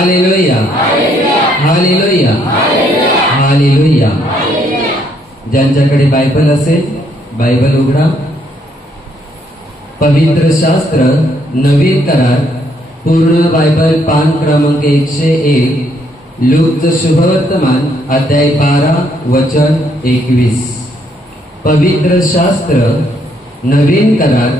Hallelujah, hallelujah, hallelujah. ज्यांच्याकडे Bible असेल Bible उघडा. पवित्र शास्त्र नवीन करार पूर्ण बायबल पान क्रमांक 101 लूकचं शुभवर्तमान अध्याय 12 वचन 21. पवित्र शास्त्र नवीन करार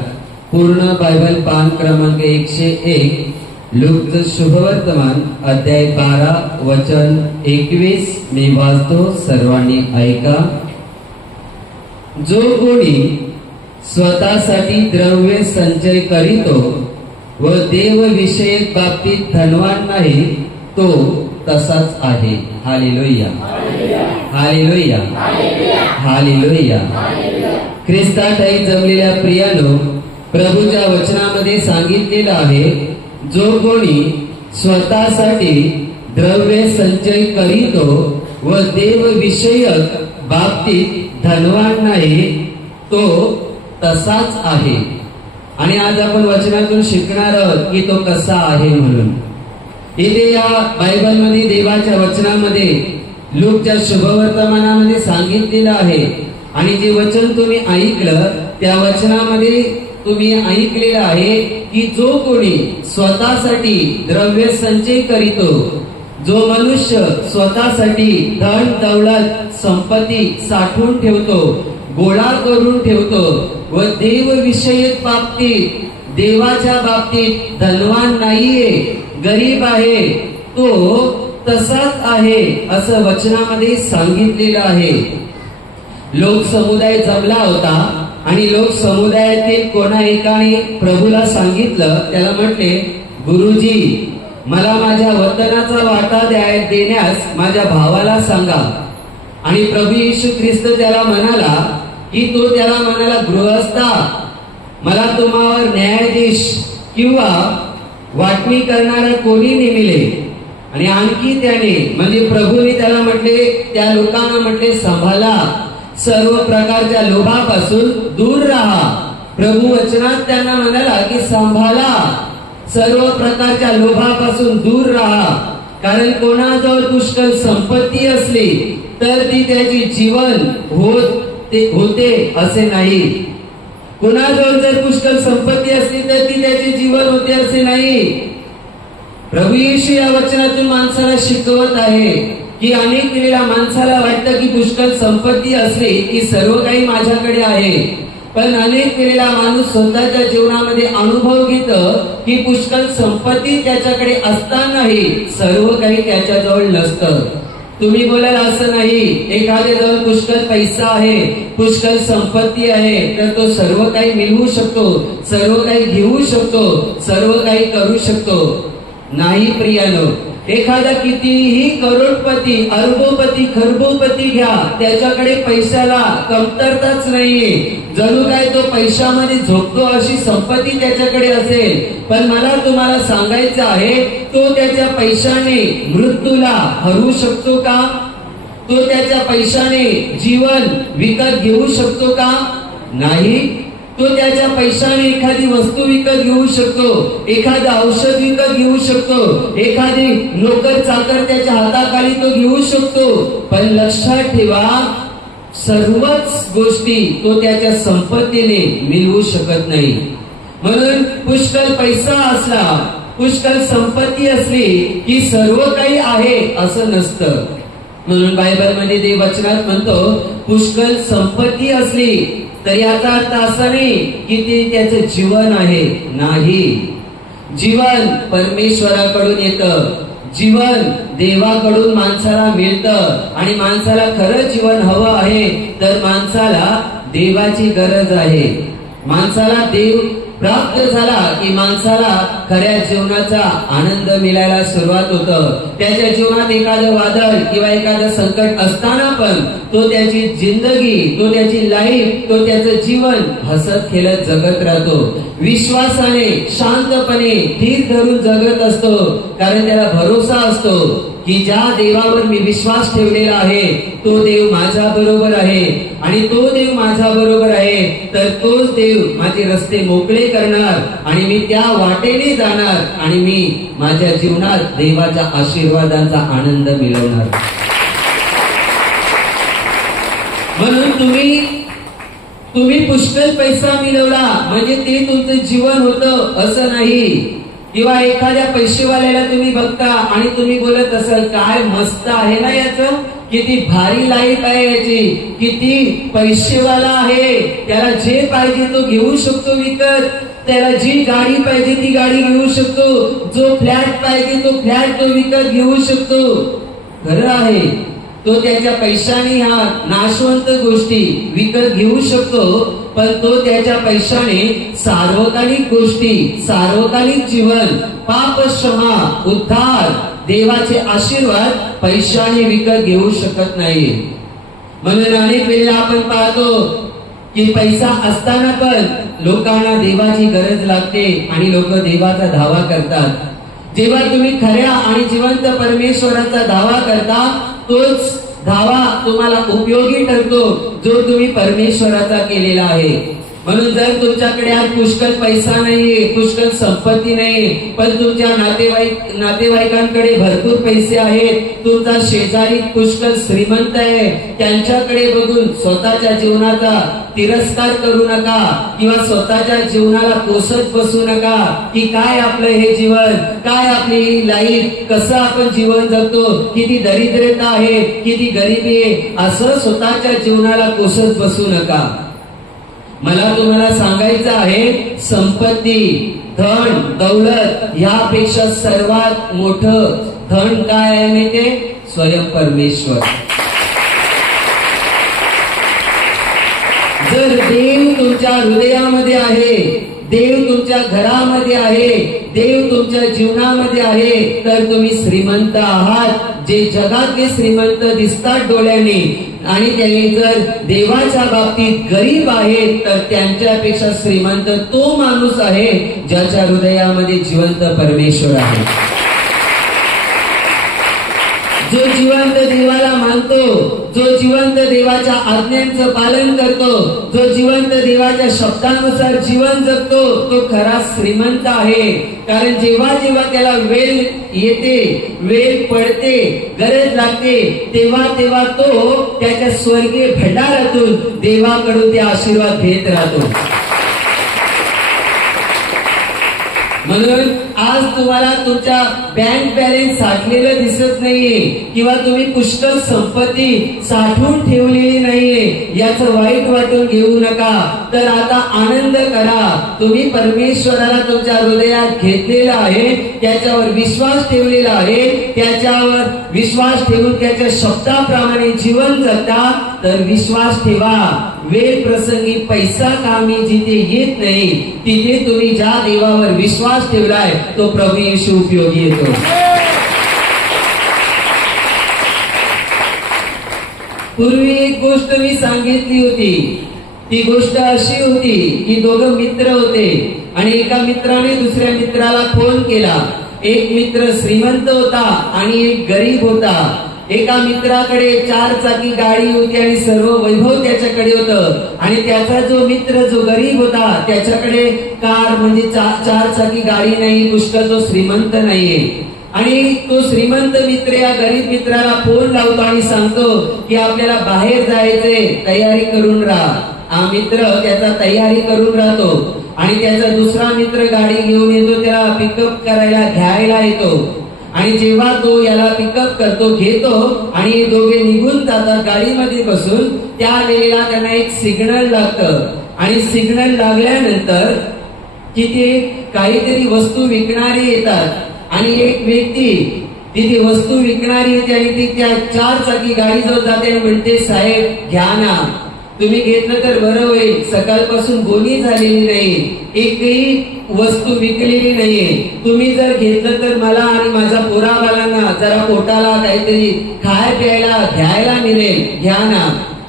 पूर्ण बायबल पान क्रमांक 101 लूकचं शुभवर्तमान अध्याय 12 वचन 21. मी वाचतो, सर्वांनी ऐका. जो कोणी स्वतःसाठी द्रव्य संचय करीतो व देवविषयक बाबतीत धनवान नाही तो तसाच आहे. Hallelujah, hallelujah, hallelujah. ख्रिस्ताठाई जमलेल्या प्रियानो, प्रभूच्या वचनामध्ये सांगितलेलं आहे, जो कोणी स्वतःसाठी द्रव्य संचय करीतो व देवविषयक बाबतीत धनवान नाही तो तसाच आहे. आणि आज आपण वचनातून शिकणार आहोत की तो कसा आहे म्हणून. इथे या बायबलमध्ये देवाच्या वचनामध्ये लूकच्या शुभवर्तमानामध्ये सांगितलेलं आहे. आणि जे वचन तुम्ही ऐकलं त्या वचनामध्ये तुम्ही ऐकलेलं आहे की जो कोणी स्वतःसाठी द्रव्य संचय करीतो, जो मनुष्य स्वतःसाठी धन दौलत संपत्ती साठवून ठेवतो, गोळा करून ठेवतो व देवविषयक बाबतीत देवाच्या बाबतीत धनवान नाहीये, गरीब आहे, तो तसाच आहे असं वचनामध्ये सांगितलेलं आहे. लोक समुदाय जमला होता आणि लोक समुदायातील कोणा एकाने प्रभूला सांगितलं, त्याला म्हटले, गुरुजी मला माझ्या वतनाचा वाटा देण्यास माझ्या भावाला सांगा. आणि प्रभू येशू ख्रिस्त त्याला म्हणाला की तो त्याला म्हणाला, गृहस्था मला तुम्हावर न्यायाधीश किंवा वाटणी करणारा कोणी नेमिले. आणि आणखी त्याने म्हणजे प्रभूने त्याला म्हटले, त्या लोकांना म्हटले, सांभाळा, सर्व प्रकारच्या लोभापासून दूर राहा. प्रभू वचनात त्यांना म्हणाला की सांभाळा, सर्व प्रकारच्या लोभापासून दूर राहा. कारण कोणाजवळ पुष्कळ संपत्ती असली तर ती त्याची जीवन होते असे नाही. कोणाजवळ जर पुष्कळ संपत्ती असली तर ती त्याचे जीवन होते असे नाही. प्रभू येशू या वचनातून माणसाला शिकवत आहे की अनेक वेळेला माणसाला वाटतं की पुष्कळ संपत्ती असली की सर्व काही माझ्याकडे आहे. पण अनेक वेळेला माणूस स्वतःच्या जीवनामध्ये अनुभव घेतो की पुष्कळ संपत्ती त्याच्याकडे असतानाही सर्व काही त्याच्याजवळ नसतं. तुम्ही बोलाल असं नाही, एखाद्याजवळ पुष्कळ पैसा आहे, पुष्कळ संपत्ती आहे तर तो सर्व काही मिळवू शकतो, सर्व काही घेऊ शकतो, सर्व काही करू शकतो. नाही प्रियानो, एखादा कितीही करोडपती अरबोपती खरबोपती घ्या, त्याच्याकडे पैशाला कमतरताच नाहीये. जणू काय तो पैशामध्ये झोपतो अशी संपत्ती त्याच्याकडे असेल. पण मला तुम्हाला सांगायचं आहे, तो त्याच्या पैशाने मृत्यूला हरवू शकतो का? तो त्याच्या पैशाने जीवन विकत घेऊ शकतो का? नाही. तो त्याच्या पैशाने एखादी वस्तू विकत घेऊ शकतो, एखादं औषध विकत घेऊ शकतो, एखादी नोकर चाकर त्याच्या हाताखाली तो घेऊ शकतो. पण लक्षात ठेवा, सर्वच गोष्टी तो त्याच्या संपत्तीने मिळवू शकत नाही. म्हणून पुष्कळ पैसा असला, पुष्कळ संपत्ती असली की सर्व काही आहे असं नसतं. म्हणून बायबलमध्ये ते वचनात म्हणतो, पुष्कळ संपत्ती असली तर याचा अर्थ असा नाही की ते त्याचं जीवन आहे. नाही, जीवन परमेश्वराकडून येतं, जीवन देवाकडून माणसाला मिळतं. आणि माणसाला खरं जीवन हवं आहे तर माणसाला देवाची गरज आहे. माणसाला देव प्राप्त झाला की माणसाला खऱ्या जीवनाचा आनंद मिळायला सुरुवात होतं. त्याच्या जीवनात एखादं वादळ किंवा एखादं संकट असताना पण तो त्याची जिंदगी, तो त्याची लाईफ, तो त्याचं जीवन हसत खेळत जगत राहतो. विश्वासाने शांतपणे धीर धरून जगत असतो. कारण त्याला भरोसा असतो की ज्या देवावर मी विश्वास ठेवलेला आहे तो देव माझ्या बरोबर आहे, आणि तो देव माझ्या बरोबर आहे तर तोच देव माझे रस्ते मोकळे करणार आणि मी त्या वाटेने जाणार आणि मी माझ्या जीवनात देवाच्या आशीर्वादांचा आनंद मिळवणार. म्हणून तुम्ही पुष्कळ पैसा मिळवला म्हणजे ते तुमचं जीवन होतं असं नाही. किंवा एखाद्या पैसेवाल्याला तुम्ही बघता आणि तुम्ही बोलत असाल काय मस्त आहे ना याचं, किती भारी लाईफ आहे याची, किती पैसेवाला आहे, त्याला जे पाहिजे तो घेऊ शकतो विकत, त्याला जी गाडी पाहिजे ती गाडी घेऊ शकतो, जो फ्लॅट पाहिजे तो फ्लॅट तो विकत घेऊ शकतो. खरं आहे, तो त्याच्या पैशाने ह्या नाशवंत गोष्टी विकत घेऊ शकतो, पण तो त्याच्या पैशाने सार्वकालिक गोष्टी, सार्वकालिक जीवन, पाप क्षमा, उद्धार, देवाचे आशीर्वाद पैशाने विकत घेऊ शकत नाही. म्हणून अनेक वेळेला आपण पाहतो की पैसा असताना पण लोकांना देवाची गरज लागते आणि लोक देवाचा धावा करतात. जेव्हा तुम्ही खऱ्या आणि जिवंत परमेश्वराचा धावा करता तोच धावा तुम्हाला उपयोगी ठरतो जो तुम्ही परमेश्वराचा केलेला आहे. म्हणून जर तुमच्याकडे आज पुष्कळ पैसा नाहीये, पुष्कळ संपत्ती नाहीये, पण तुमच्या नातेवाईकांकडे भरपूर पैसे आहेत, तुमचा शेजारी पुष्कळ श्रीमंत आहे, त्यांच्याकडे बघून स्वतःच्या जीवनाचा तिरस्कार करू नका किंवा स्वतःच्या जीवनाला कोसत बसू नका की काय आपलं हे जीवन, काय आपली लाईफ, कसं आपण जीवन जगतो, किती दरिद्रता आहे, किती गरिबी आहे, असं स्वतःच्या जीवनाला कोसत बसू नका. मला तुम्हाला सांगायचं आहे, संपत्ती, धन, दौलत यापेक्षा सर्वात मोठं धन काय आहे माहितीये? स्वयं परमेश्वर. जर देव तुमच्या हृदयामध्ये आहे, देव तुमच्या घरामध्ये आहे, देव तुमच्या जीवनामध्ये आहे तर तुम्ही श्रीमंत आहात. जे जगातले श्रीमंत दिसतात डोळ्याने आणि त्यांनी जर देवाच्या बाबतीत गरीब आहेत तर त्यांच्यापेक्षा श्रीमंत तो माणूस आहे ज्याच्या हृदयामध्ये जिवंत परमेश्वर आहे. जो जिवंत देवाला मानतो, जो जिवंत देवाच्या आज्ञांचं पालन करतो, जो जिवंत देवाच्या शब्दानुसार जीवन जगतो तो खरा श्रीमंत आहे. कारण जेव्हा जेव्हा त्याला वेळ येते, वेळ पडते, गरज लागते तेव्हा तेव्हा तो त्याच्या स्वर्गीय भंडारातून देवाकडून ते आशीर्वाद घेत राहतो. म्हणून आज तुम्हाला तुमच्या बँक बॅलन्स साठलेलं दिसत नाहीये किंवा तुम्ही पुष्कळ संपत्ती साठवून ठेवलेली नाहीये, याचं वाईट वाटून घेऊ नका. तर आता आनंद करा, तुम्ही परमेश्वराला तुमच्या हृदयात घेतलेला आहे, त्याच्यावर विश्वास ठेवलेला आहे, त्याच्यावर विश्वास ठेवून त्याच्या शब्दाप्रमाणे जीवन जगता. तर विश्वास ठेवा, वेळ प्रसंगी पैसा कामी जिथे येत नाही तिथे तुम्ही ज्या देवावर विश्वास ठेवलाय तो प्रभू येशू उपयोगी येतो. पूर्वी एक गोष्ट मी सांगितली होती, ती गोष्ट अशी होती की दोघं मित्र होते आणि एका मित्राने दुसऱ्या मित्राला फोन केला. एक मित्र श्रीमंत होता आणि एक गरीब होता. एका मित्राकडे 4 चाकी गाडी होती आणि सर्व वैभव त्याच्याकडे होतं आणि त्याचा जो मित्र जो गरीब होता त्याच्याकडे कार म्हणजे 4 चाकी गाडी नाही, पुष्कळ तो श्रीमंत नाहीये. आणि तो श्रीमंत मित्र या गरीब मित्राला फोन लावतो आणि सांगतो की आपल्याला बाहेर जायचंय, तयारी करून राहा. हा मित्र त्याचा तयारी करून राहतो आणि त्याचा दुसरा मित्र गाडी घेऊन येतो, त्याला पिकअप करायला घ्यायला येतो. आणि जेव्हा तो याला पिकअप करतो, घेतो आणि दोघे निघून जातात गाडीमध्ये बसून, त्या वेळेला त्यांना एक सिग्नल लागतं आणि सिग्नल लागल्यानंतर तिथे काहीतरी वस्तू विकणारे येतात आणि एक व्यक्ती तिथे वस्तू विकणारी येते आणि ती त्या 4 चाकी गाडीजवळ जाते आणि म्हणते, साहेब घ्या ना, तुम्ही घेतलं तर बरं होईल, सकाळपासून बोनी झालेली नाही, एकही वस्तू विकलेली नाहीये, तुम्ही जर घेतलं तर मला आणि माझ्या पोराबालांना जरा पोटाला काहीतरी खाय प्यायला घ्यायला मिळेल, घ्या ना.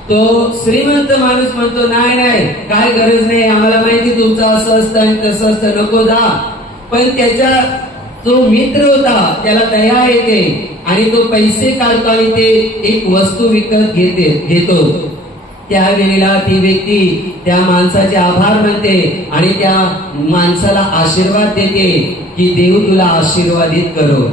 तो श्रीमंत माणूस म्हणतो, नाही नाही काय गरज नाही, आम्हाला माहिती तुमचं असं असतं आणि तसं असतं, नको जा. पण त्याच्या जो मित्र होता त्याला दया येते आणि तो पैसे काढतो आणि ते एक वस्तू विकत घेतो. त्यावेळेला ती व्यक्ती त्या माणसाचे आभार मानते आणि त्या माणसाला आशीर्वाद देते की देव तुला आशीर्वादित करो.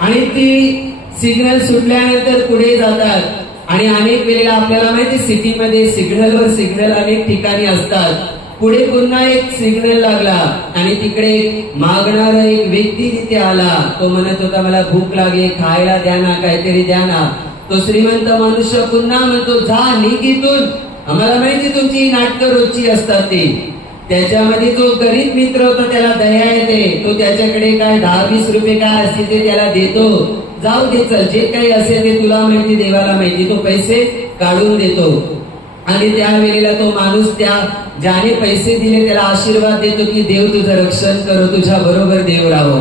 आणि ती सिग्नल सुटल्यानंतर पुढे जातात. आणि अनेक वेळेला आपल्याला माहिती सिटीमध्ये सिग्नलवर सिग्नल अनेक ठिकाणी असतात. पुढे पुन्हा एक सिग्नल लागला आणि तिकडे मागणारा एक व्यक्ती तिथे आला. तो म्हणत होता मला भूक लागली, खायला द्या ना, काहीतरी द्या ना. तो श्रीमंत मनुष्य पुन्हा म्हणतो जा निघितून, आम्हाला माहिती तुमची नाटकं रोजची असतात ती. त्याच्यामध्ये जो गरीब मित्र होता त्याला दया येते. तो त्याच्याकडे काय 10-20 रुपये काय असतील ते त्याला देतो. जाऊ दे चल, जे काही असेल ते तुला माहिती, देवाला माहिती. तो पैसे काढून देतो आणि त्यावेळेला तो माणूस त्या ज्याने पैसे दिले त्याला आशीर्वाद देतो की देव तुझं रक्षण करो, तुझ्या बरोबर देव राहो.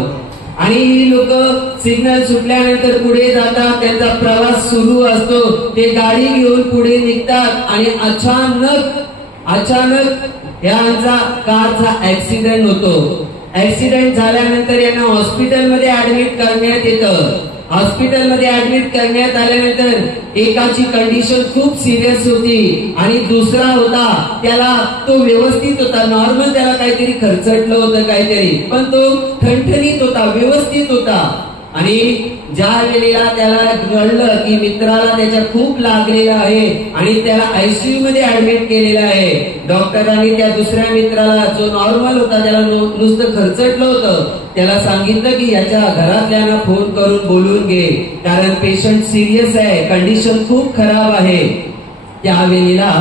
आणि ही लोक सिग्नल सुटल्यानंतर पुढे जातात. त्यांचा प्रवास सुरू असतो. ते गाडी घेऊन पुढे निघतात आणि अचानक यांचा कारचा ऍक्सिडेंट होतो. ऍक्सिडेंट झाल्यानंतर यांना हॉस्पिटलमध्ये ऍडमिट करण्यात येतं. हॉस्पिटलमध्ये ऍडमिट करण्यात आल्यानंतर एकाची कंडिशन खूप सिरियस होती आणि दुसरा होता त्याला तो व्यवस्थित होता, नॉर्मल, त्याला काहीतरी खर्चटलं होतं काहीतरी, पण तो ठणठणीत होता, व्यवस्थित होता. आणि ज्या वेळेला त्याला कळलं की मित्राला त्याच्या खूप लागलेला आहे आणि त्याला आयसीयू मध्ये ऍडमिट केलेला आहे, डॉक्टरांनी त्या दुसऱ्या मित्राला जो नॉर्मल होता त्याला नुसतं खर्चटलं होतं, त्याला सांगितलं की याच्या घरातल्यांना फोन करून बोलून घे कारण पेशंट सिरियस आहे, कंडिशन खूप खराब आहे. त्यावेळेला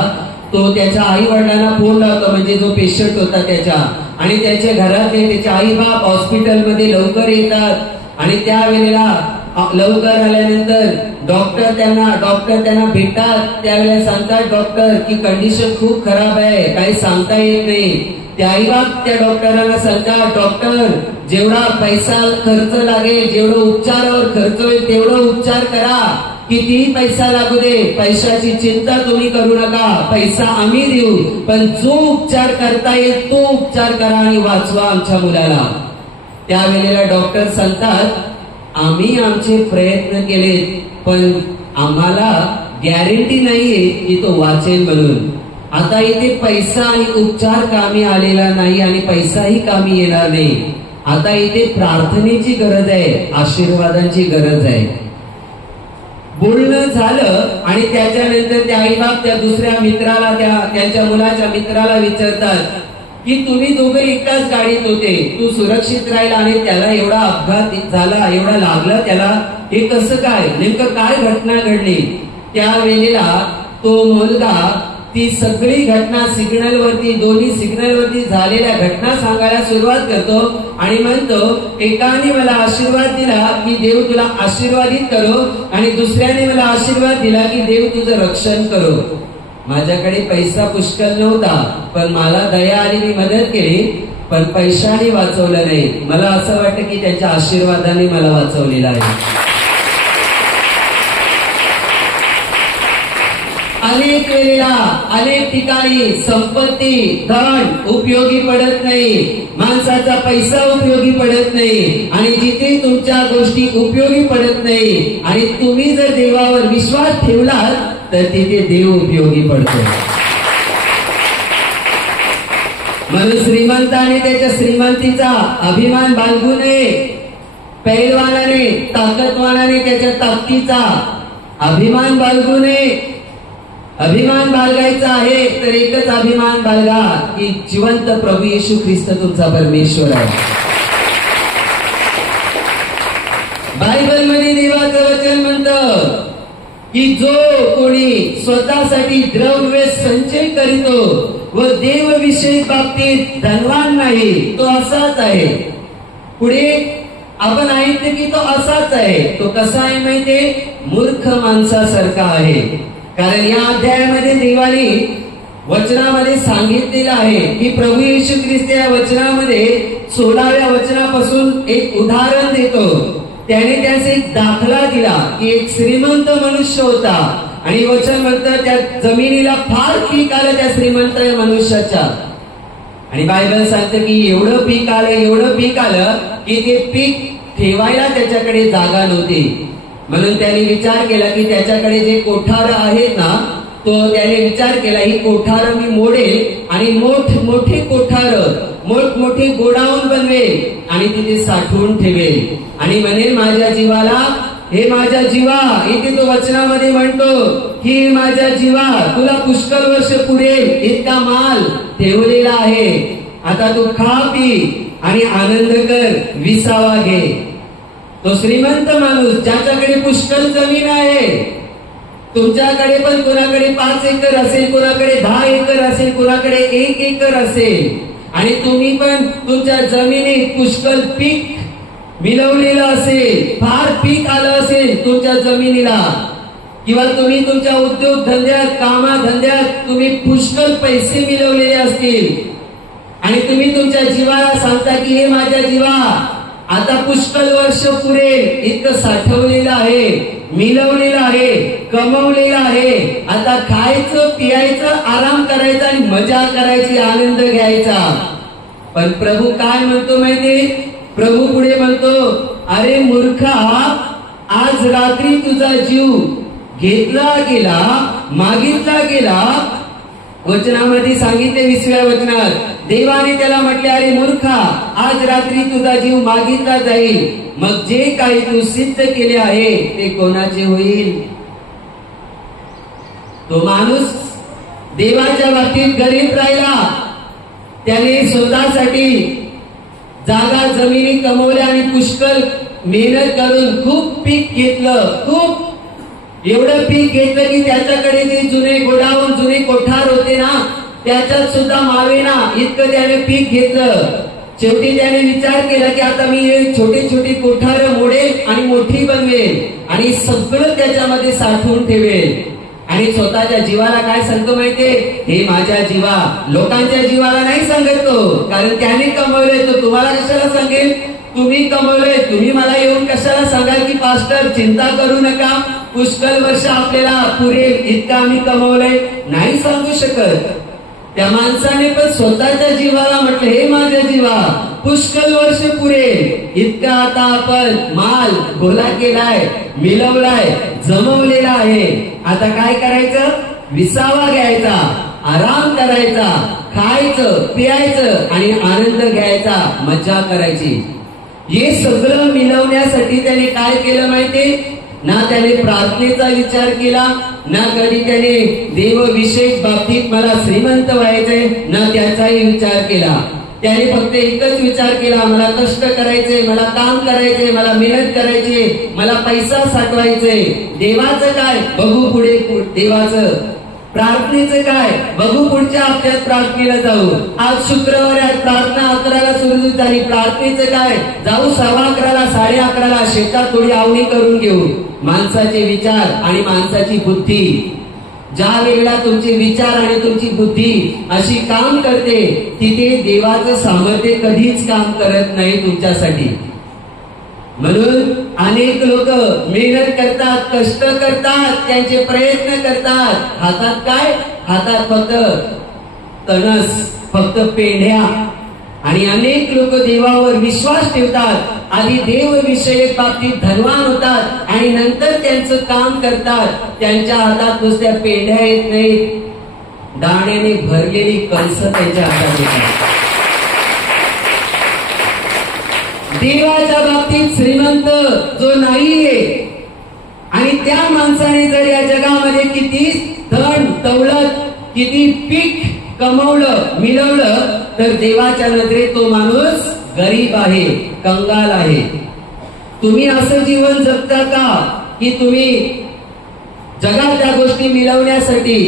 तो त्याच्या आई वडिलांना फोन लावतो, म्हणजे जो पेशंट होता त्याच्या, आणि त्याच्या घरातले त्याचे आई बाप हॉस्पिटलमध्ये लवकर येतात. आणि त्यावेळेला लवकर आल्यानंतर डॉक्टर त्यांना भेटतात. त्यावेळेला सांगतात डॉक्टर की कंडिशन खूप खराब आहे, काही सांगता येत नाही. त्या आई बाप त्या डॉक्टरांना सांगतात डॉक्टर जेवढा पैसा खर्च लागेल, जेवढं उपचारावर खर्च होईल तेवढं उपचार करा, कितीही पैसा लागू दे, पैशाची चिंता तुम्ही करू नका, पैसा आम्ही देऊ, पण जो उपचार करता येईल तो उपचार करा आणि वाचवा आमच्या मुलाला. त्यावेळेला डॉक्टर सांगतात आम्ही आमचे प्रयत्न केले पण आम्हाला गॅरंटी नाहीये की तो वाचेल म्हणून. आता इथे पैसा आणि उपचार कामी आलेला नाही आणि पैसाही कामी येणार नाही. आता इथे प्रार्थनेची गरज आहे, आशीर्वादांची गरज आहे. बोलणं झालं आणि त्याच्यानंतर त्या आई बाप त्या दुसऱ्या मित्राला त्यांच्या मुलाच्या मित्राला विचारतात की तुम्ही दोघे एकाच गाडीत होते, तू सुरक्षित राहिला आणि त्याला एवढा अपघात झाला, एवढा लागला त्याला, हे कसं काय, नेमकं काय घटना घडली. त्यावेळेला तो मुलगा ती सगळी घटना सिग्नलवरती, दोन्ही सिग्नलवरती झालेल्या घटना सांगायला सुरुवात करतो आणि म्हणतो एकाने मला आशीर्वाद दिला की देव तुला आशीर्वादित करो आणि दुसऱ्याने मला आशीर्वाद दिला की देव तुझं रक्षण करो. माझ्याकडे पैसा पुष्कळ नव्हता पण मला दया आली, मी मदत केली, पण पैशाने वाचवलं नाही. मला असं वाटतं की त्याच्या आशीर्वादाने मला वाचवलेलं आहे. अनेक वेळेला अनेक ठिकाणी संपत्ती, धन उपयोगी पडत नाही, माणसाचा पैसा उपयोगी पडत नाही, आणि जिथे तुमच्या गोष्टी उपयोगी पडत नाही आणि तुम्ही जर देवावर विश्वास ठेवलात तर तिथे देव उपयोगी पडतो. म्हणून श्रीमंताने त्याच्या श्रीमंतीचा अभिमान बाळगू नये, पैलवानाने ताकदवानाने त्याच्या ताकदीचा अभिमान बाळगू नये. अभिमान बाळगायचा आहे तर एकच अभिमान बाळगा की जिवंत प्रभू येशू ख्रिस्त तुमचा परमेश्वर आहे. बायबल मध्ये देवाचं वचन म्हणतं की जो कोणी स्वतःसाठी द्रव्य संचय करीतो व देवविषयक बाबतीत धनवान नाही तो असाच आहे. पुढे आपण ऐकतो की तो असाच आहे. तो कसा आहे माहितीये, मूर्ख माणसासारखा आहे. कारण या अध्यायामध्ये देवाने वचनामध्ये सांगितलेलं आहे की प्रभू येशू ख्रिस्त या वचनामध्ये 16व्या वचनापासून एक उदाहरण देतो. त्याने त्याचा एक दाखला दिला की एक श्रीमंत मनुष्य होता आणि वचन म्हणतं त्या जमिनीला फार पीक आलं त्या श्रीमंत मनुष्याच्या, आणि बायबल सांगतं की एवढं पीक आलं की ते पीक ठेवायला त्याच्याकडे जागा नव्हती. म्हणून त्याने विचार केला की त्याच्याकडे जे कोठार आहेत ना, तो त्याने विचार केला ही कोठार मी मोडेल आणि मोठमोठे कोठार, मोठमोठे गोडाऊन बनवेल आणि तिथे साठवून ठेवेल आणि म्हणेल माझ्या जीवाला, हे माझ्या जीवा, इथे तो वचनामध्ये म्हणतो की माझ्या जीवा तुला पुष्कळ वर्ष पुरेल इतका माल ठेवलेला आहे. आता तू खा पी आणि आनंद कर, विसावा घे. तो श्रीमंत माणूस ज्याच्याकडे पुष्कळ जमीन आहे, तुमच्याकडे पण कोणाकडे 5 एकर असेल, कोणाकडे 10 एकर असेल, कोणाकडे 1 एकर असेल आणि तुम्ही पण तुमच्या जमिनीत पुष्कळ पीक मिळवलेलं असेल, फार पीक आलं असेल तुमच्या जमिनीला, किंवा तुम्ही तुमच्या उद्योग धंद्यात कामाधंद्यात तुम्ही पुष्कळ पैसे मिळवलेले असतील आणि तुम्ही तुमच्या जीवाला सांगता की हे माझ्या जीवा आता पुष्कळ वर्ष पुरेल इतकं साठवलेलं आहे, मिळवलेलं आहे, कमवलेलं आहे. आता खायचं प्यायचं, आराम करायचा आणि मजा करायची, आनंद घ्यायचा. पण प्रभू काय म्हणतो माहिती? प्रभू पुढे म्हणतो, अरे मूर्खा, आज रात्री तुझा जीव घेतला गेला, मागितला गेला. वचनामध्ये सांगितले 20व्या वचनात देवाने त्याला म्हटले, अरे मूर्खा, आज रात्री तुझा जीव मागितला जाईल, मग जे काही तू सिद्ध केले आहे ते कोणाचे होईल? तो माणूस देवाच्या बाबतीत गरीब राहिला. त्याने स्वतःसाठी जागा जमिनी कमवल्या आणि पुष्कळ मेहनत करून खूप पीक घेतलं, खूप एवढं पीक घेतलं की त्याच्याकडे जे जुने गोडाऊन, जुने कोठार होते ना, त्याच्यात सुद्धा मावेना इतकं त्याने पीक घेतलं. शेवटी त्याने विचार केला की आता मी हे छोटे छोटे कोठार मोडेल आणि मोठी बनवेल आणि सगळं त्याच्यामध्ये साठवून ठेवेल. आणि स्वतःच्या जीवाला काय सांगतो माहितीये? हे माझ्या जीवा. लोकांच्या जीवाला नाही सांगत तो, कारण त्याने कमवले. तो तुम्हाला कशाला सांगेल? तुम्ही कमवले, तुम्ही मला येऊन कशाला सांगाल की पास्टर चिंता करू नका, पुष्कळ वर्ष आपल्याला पुरेल इतकं आम्ही कमवलंय? नाही सांगू शकत. त्या माणसाने पण स्वतःच्या जीवाला म्हटलं, हे माझ्या जीवा, पुष्कळ वर्ष पुरेल इतका आता आपण माल गोळा केलाय, मिळवलाय, जमवलेला आहे. आता काय करायचं? विसावा घ्यायचा, आराम करायचा, खायचं प्यायचं आणि आनंद घ्यायचा, मजा करायची. हे सगळं मिळवण्यासाठी त्याने काय केलं माहिती? ना त्याने प्रार्थनेचा विचार केला, ना कधी त्याने देवविषयक बाबतीत मला श्रीमंत व्हायचंय, ना त्याचाही विचार केला. त्याने फक्त एकच विचार केला, मला कष्ट करायचे, मला काम करायचे, मला मेहनत करायची, मला पैसा साठवायचे. देवाचं काय बघू पुढे, देवाचं प्रार्थनेचं काय बघू पुढच्या हप्त्यात प्रार्थनेला जाऊ. आज शुक्रवार आहे, प्रार्थना 11ला सुरू झाली. प्रार्थनेचं काय? जाऊ 11:15 11:30 शेतात थोडी आवणी करून घेऊ. माणसाचे विचार आणि माणसाची बुद्धी, ज्या वेळेला तुमचे विचार आणि तुमची बुद्धी अशी काम करते, तिथे देवाचं सामर्थ्य कधीच काम करत नाही तुमच्यासाठी. म्हणून अनेक लोक मेहनत करतात, कष्ट करतात, त्यांचे प्रयत्न करतात. हातात काय? हातात फक्त तणस, फक्त पेढ्या. आणि अनेक लोक देवावर विश्वास ठेवतात, आधी देवविषयक बाबतीत धनवान होतात आणि नंतर त्यांचं काम करतात. त्यांच्या हातात नुसत्या पेढ्या येत नाही, दाण्याने भरलेली कणस त्यांच्या हातात येतात. देवाच्या बाबतीत श्रीमंत जो नाहीये आणि त्या माणसाने जर या जगामध्ये किती धन दौलत, किती पीक कमवलं, मिळवलं, तर देवाच्या नजरेत तो माणूस गरीब आहे, कंगाल आहे. तुम्ही असं जीवन जगता का की तुम्ही जगातल्या गोष्टी मिळवण्यासाठी,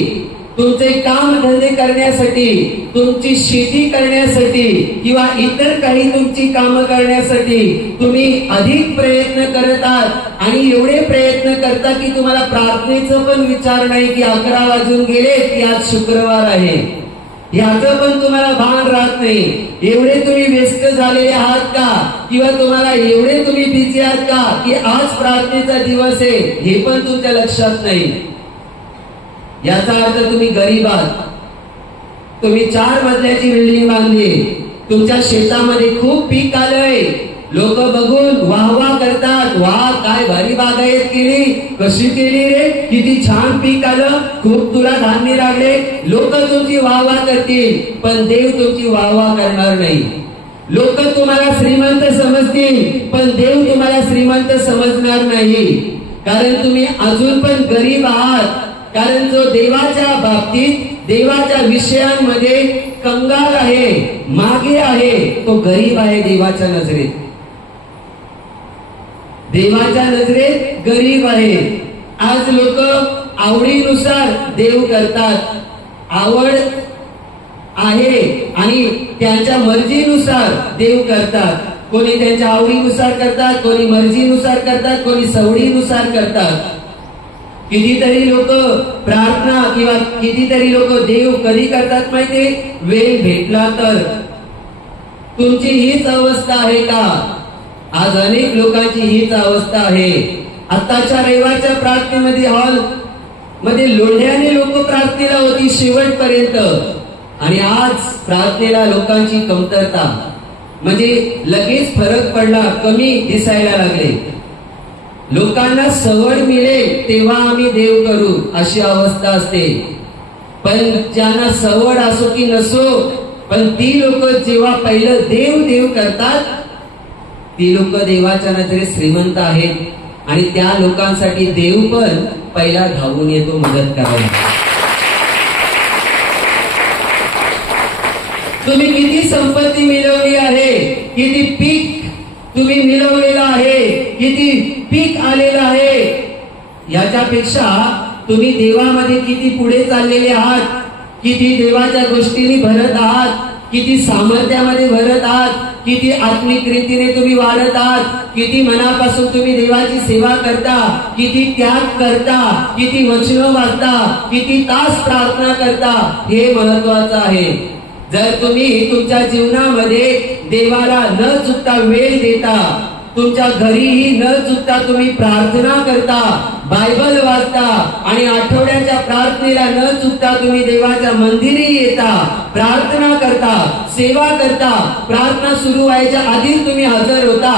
तुमचे काम धंदे करण्यासाठी, तुमची शेती करण्यासाठी किंवा इतर काही तुमची कामं करण्यासाठी तुम्ही अधिक प्रयत्न करत आहात आणि एवढे प्रयत्न करता की तुम्हाला प्रार्थनेचं पण विचार नाही की 11 वाजून गेले की आज शुक्रवार आहे, याचं पण तुम्हाला भान राहत नाही. एवढे तुम्ही व्यस्त झालेले आहात का? किंवा तुम्हाला एवढे तुम्ही बिझी आहात का की आज प्रार्थनेचा दिवस आहे, हे पण तुमच्या लक्षात नाही. याचा अर्थ तुम्ही गरीब आहात. तुम्ही 4 मजल्याची बिल्डिंग बांधली, तुमच्या शेतामध्ये खूप पीक आलंय, लोक बघून वाहवा करतात, वाह काय भारी बागायत केली, कशी केली रे, किती छान पीक आलं, खूप तुला धान्य लागले. लोक तुमची वाहवा करतील, पण देव तुमची वाहवा करणार नाही. लोक तुम्हाला श्रीमंत समजतील, पण देव तुम्हाला श्रीमंत समजणार नाही. कारण तुम्ही अजून पण गरीब आहात. कारण जो देवाच्या बाबतीत, देवाच्या विषयांमध्ये कंगाल आहे, मागे आहे, तो गरीब आहे देवाच्या नजरेत. देवाच्या नजरेत गरीब आहे. आज लोक आवडीनुसार देव करतात. आवड आहे आणि त्यांच्या मर्जीनुसार देव करतात. कोणी त्यांच्या आवडीनुसार करतात, कोणी मर्जीनुसार करतात, कोणी सवडीनुसार करतात. कितीतरी लोक प्रार्थना किंवा कितीतरी लोक देव कधी करतात माहितीये? वेळ भेटला तर. तुमची हीच अवस्था आहे का? आज अनेक लोकांची हीच अवस्था आहे. आताच्या रविवारच्या प्रार्थनेमध्ये हॉल मध्ये लोढ्याने लोक प्रार्थनेला होती शेवटपर्यंत, आणि आज प्रार्थनेला लोकांची कमतरता, म्हणजे लगेच फरक पडला, कमी दिसायला लागले. लोकांना सवड मिळेल तेव्हा आम्ही देव करू अशी अवस्था असते. पण ज्यांना सवड असो की नसो, पण ती लोक जेव्हा पहिलं देव देव करतात, ती लोक देवाच्या नजरेत श्रीमंत आहेत. आणि त्या लोकांसाठी देव पण पहिला धावून येतो मदत करायला. तुम्ही किती संपत्ती मिळवली आहे, किती पीक तुम्ही मिळवलेलं आहे, किती पीक आलेलं आहे, याच्यापेक्षा तुम्ही देवामध्ये किती पुढे चाललेले आहात, किती देवाच्या गोष्टींनी भरत आहात, किती सामर्थ्यामध्ये भरत आहात, किती आत्मिक रीतीने तुम्ही वाढत आहात, किती मनापासून तुम्ही देवाची सेवा करता, किती त्याग करता, किती वचन वाचता, किती तास प्रार्थना करता, हे महत्वाचं आहे. जर तुम्ही तुमच्या जीवनामध्ये देवाला न चुकता वेळ देता, तुमच्या घरीही न चुकता तुम्ही प्रार्थना करता, बायबल वाचता, आणि आठवड्याच्या प्रार्थनेला न चुकता तुम्ही देवाच्या मंदिरी येता, प्रार्थना करता, सेवा करता, प्रार्थना सुरू व्हायच्या आधीच तुम्ही हजर होता,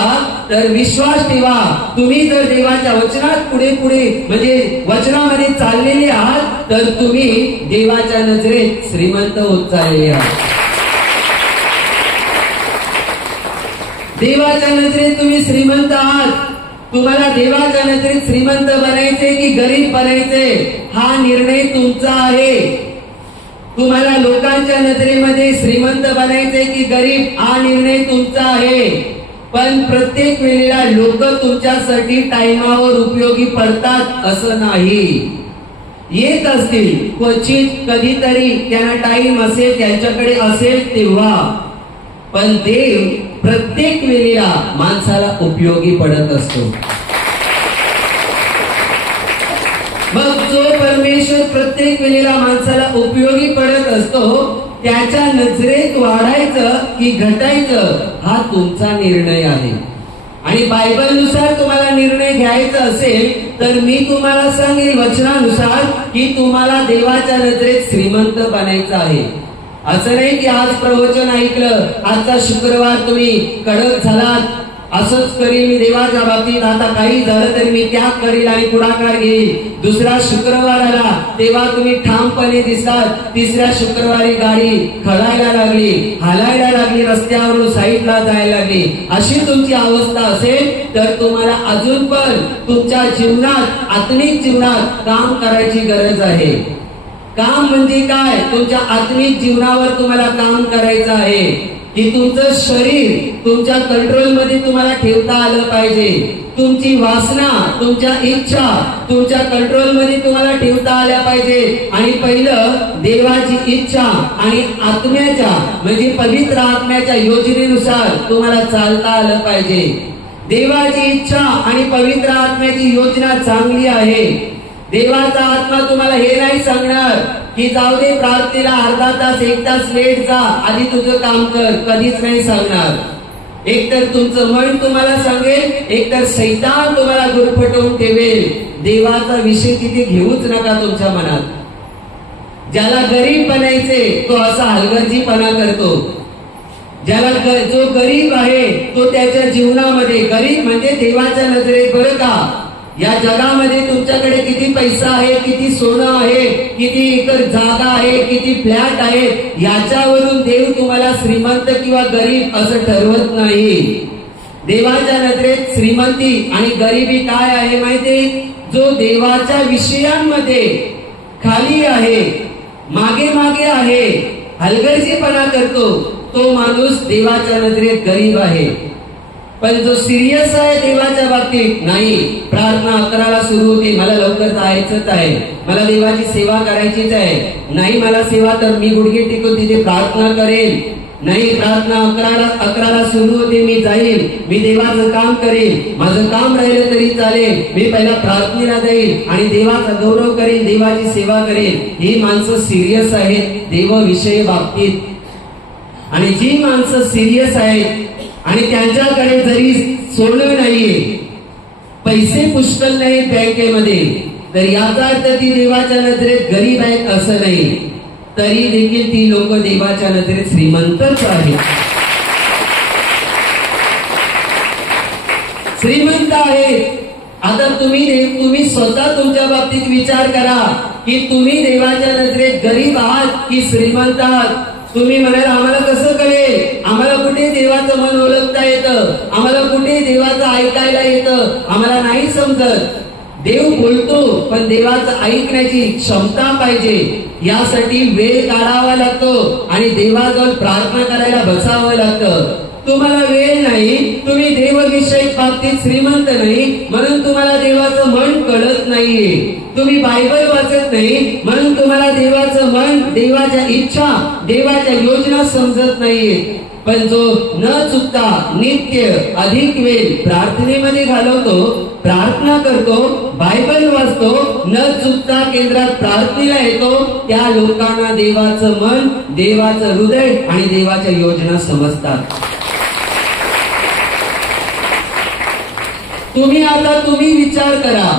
तर विश्वास ठेवा, तुम्ही जर देवाच्या वचनात पुढे पुढे म्हणजे वचनामध्ये चाललेले आहात, तर तुम्ही देवाच्या नजरेत श्रीमंत होत चाललेले आहात. देवाच्या नजरेत तुम्ही श्रीमंत आहात. तुम्हाला देवाच्या नजरेत श्रीमंत बनायचे की गरीब बनायचे, हा निर्णय तुमचा आहे. तुम्हाला लोकांच्या नजरेमध्ये श्रीमंत बनायचे की गरीब, हा निर्णय तुमचा आहे. पण प्रत्येक वेळेला लोक तुमच्यासाठी टाइमावर उपयोगी पडतात असं नाही. येत असतील क्वचित, कधीतरी त्यांना टाइम असेल, त्यांच्याकडे असेल तेव्हा. पण देव प्रत्येक वेळेला माणसाला उपयोगी पडत असतो. मग जो परमेश्वर प्रत्येक वेळेला माणसाला उपयोगी पडत असतो, त्याच्या नजरेत वाढायचं की घटायचं हा तुमचा निर्णय आहे. आणि बायबलनुसार तुम्हाला निर्णय घ्यायचा असेल तर मी तुम्हाला सांगेन वचनानुसार की तुम्हाला देवाच्या नजरेत श्रीमंत बनायचं आहे. असं नाही की आज प्रवचन ऐकलं, आजचा शुक्रवार तुम्ही कडक झालात, असंच करील मी देवाच्या बाबतीत, आता काही झालं तरी मी त्याग करील आणि पुढाकार घेईल. दुसरा शुक्रवार आला तेव्हा तुम्ही ठामपणे दिसलात, तिसऱ्या शुक्रवारी गाडी खळायला लागली, हालायला लागली, रस्त्यावरून साईडला जायला लागली. अशी तुमची अवस्था असेल तर तुम्हाला अजून पण तुमच्या जीवनात, आत्मिक जीवनात काम करायची गरज आहे. काम म्हणजे काय? तुमच्या आत्मिक जीवनावर तुम्हाला काम करायचं आहे की तुमचं शरीर तुमच्या कंट्रोलमध्ये तुम्हाला ठेवता आलं पाहिजे. तुमची वासना, तुमच्या इच्छा तुमच्या कंट्रोलमध्ये तुम्हाला ठेवता आल्या पाहिजे. आणि पहिलं देवाची इच्छा आणि आत्म्याच्या म्हणजे पवित्र आत्म्याच्या योजनेनुसार तुम्हाला चालता आलं पाहिजे. देवाची इच्छा आणि पवित्र आत्म्याची योजना चांगली आहे. देवाचा आत्मा तुम्हाला हे नाही सांगणार की जाऊ दे प्रार्थनेला अर्धा तास 1 तास लेट जा, आधी तुझं काम कर, कधीच नाही सांगणार. एकतर तुमचं मन तुम्हाला सांगेल, एकतर शैतान तुम्हाला गुरफटवून ठेवेल. देवाचा विषय तिथे घेऊच नका तुमच्या मनात. ज्याला गरीब बनायचे तो असा हलगर्जीपणा करतो, जो गरीब आहे तो त्याच्या जीवनामध्ये, गरीब म्हणजे देवाच्या नजरेत बरं का, या जगामध्ये तुमच्याकडे किती पैसा आहे, किती सोनं आहे, किती एकर जागा आहे, किती फ्लॅट आहे, याच्यावरून देव तुम्हाला श्रीमंत किंवा गरीब असं ठरवत नाही. देवाच्या नजरेत श्रीमंती आणि गरिबी काय आहे माहिती? जो देवाच्या विषयांमध्ये खाली आहे, मागे मागे आहे, हलगर्जीपणा करतो, तो माणूस देवाच्या नजरेत गरीब आहे. पण जो सिरियस आहे देवाच्या बाबतीत, नाही प्रार्थना 11ला सुरू होते, मला लवकर जायचंच आहे, मला देवाची सेवा करायचीच आहे, नाही मला सेवा तर मी गुडघे टेकून तिथे प्रार्थना करेन, नाही प्रार्थना 11ला सुरू होते, मी जाईल, मी देवाचं काम करेन, माझं काम राहिलं तरी चालेल, मी पहिला प्रार्थनेला जाईल आणि देवाचा गौरव करेन, देवाची सेवा करेन. ही माणसं सिरियस आहेत देवाविषयी बाबतीत. आणि जी माणसं सिरियस आहेत आणि त्यांच्याकडे जरी सोनं नाहीये, पैसे पुष्कळ नाहीत बँकेमध्ये, तर याचा अर्थ ती देवाच्या नजरेत गरीब आहेत असं नाही. तरी देखील ती लोक देवाच्या नजरेत श्रीमंतच आहेत, श्रीमंत आहेत. आता तुम्ही स्वतः तुमच्या बाबतीत विचार करा की तुम्ही देवाच्या नजरेत गरीब आहात की श्रीमंत आहात. तुम्ही म्हणाल आम्हाला कसं कळेल, आम्हाला कुठे देवाचं मन ओळखता येतं, आम्हाला कुठे देवाचं ऐकायला येतं, आम्हाला नाही समजत. देव बोलतो पण देवाचं ऐकण्याची क्षमता पाहिजे, यासाठी वेळ काढावा लागतो आणि देवाजवळ प्रार्थना करायला बसावं लागतं. तुम्हाला वेळ नाही, तुम्ही देवविषयक बाबतीत श्रीमंत नाही म्हणून तुम्हाला देवाचं मन कळत नाहीये. तुम्ही बायबल वाचत नाही म्हणून तुम्हाला देवाचं मन, देवाच्या इच्छा, देवाच्या योजना समजत नाहीये. पण जो न चुकता नित्य अधिक वेळ प्रार्थनेमध्ये घालवतो, प्रार्थना करतो, बायबल वाचतो, न चुकता केंद्रात प्रार्थनेला येतो, त्या लोकांना देवाचं मन, देवाचं हृदय आणि देवाच्या योजना समजतात. तुम्ही विचार करा,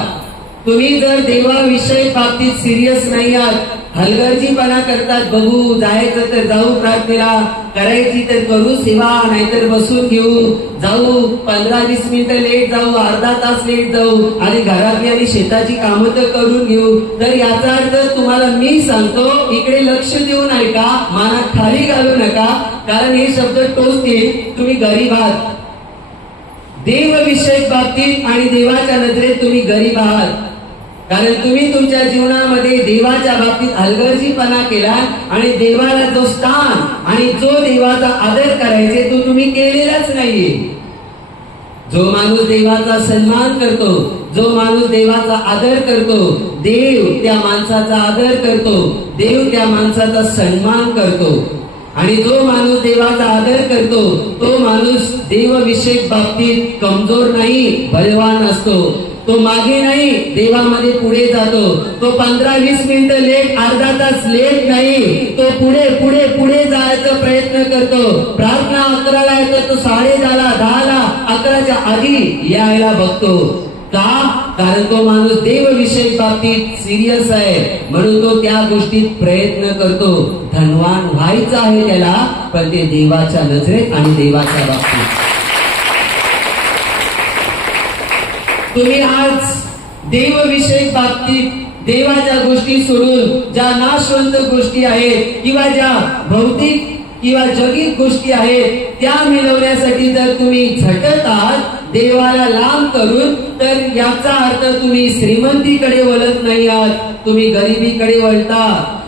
तुम्ही जर देवाविषयी बाबतीत सिरियस नाही आहात, हलगर्जीपणा करतात, बघू जायचं तर जाऊ प्रार्थनेला, करायची तर करू सेवा, नाहीतर बसून घेऊ, जाऊ 15-20 मिनिटं लेट जाऊ, अर्धा तास लेट जाऊ आणि घरातली आणि शेताची कामं तर करून घेऊ. तर याचा अर्थ तुम्हाला मी सांगतो, इकडे लक्ष देऊन ऐका, माना खाली घालू नका, कारण हे शब्द टोचतील. तुम्ही गरीब आहात देवविषयक बाबतीत आणि देवाच्या नजरेत तुम्ही गरीब आहात, कारण तुम्ही तुमच्या जीवनामध्ये देवाच्या बाबतीत हलगर्जीपणा केला आणि देवाला जो स्थान आणि जो देवाचा आदर करायचे तो तुम्ही केलेलाच नाहीये. जो माणूस देवाचा सन्मान करतो, जो माणूस देवाचा आदर करतो, देव त्या माणसाचा आदर करतो, देव त्या माणसाचा सन्मान करतो. आणि जो माणूस देवाचा आदर करतो तो माणूस देवविषयक बाबतीत कमजोर नाही, बलवान असतो. तो मागे नाही, देवामध्ये पुढे जातो. तो 15-20 मिनिटं लेट, अर्धा तास लेट नाही, तो पुढे पुढे पुढे जायचा प्रयत्न करतो. प्रार्थना 11ला येतो, तो 10:30, 10ला, 11च्या आधी यायला बघतो. का? कारण तो माणूस देवविषयक बाबतीत सिरियस आहे, म्हणून तो त्या गोष्टीत प्रयत्न करतो. धनवान व्हायचं आहे त्याला, पण ते देवाच्या नजरेत आणि देवाच्या बाबतीत. तुम्ही आज देवविषयक बाबतीत देवाच्या गोष्टी सोडून ज्या नाशवंत गोष्टी आहेत किंवा ज्या भौतिक किंवा जगिक गोष्टी आहेत त्या मिळवण्यासाठी जर तुम्ही झटत आहात देवाला लांब करून, तर याचा अर्थ तुम्ही श्रीमंतीकडे वळत नाही आहात, तुम्ही गरिबीकडे वळता.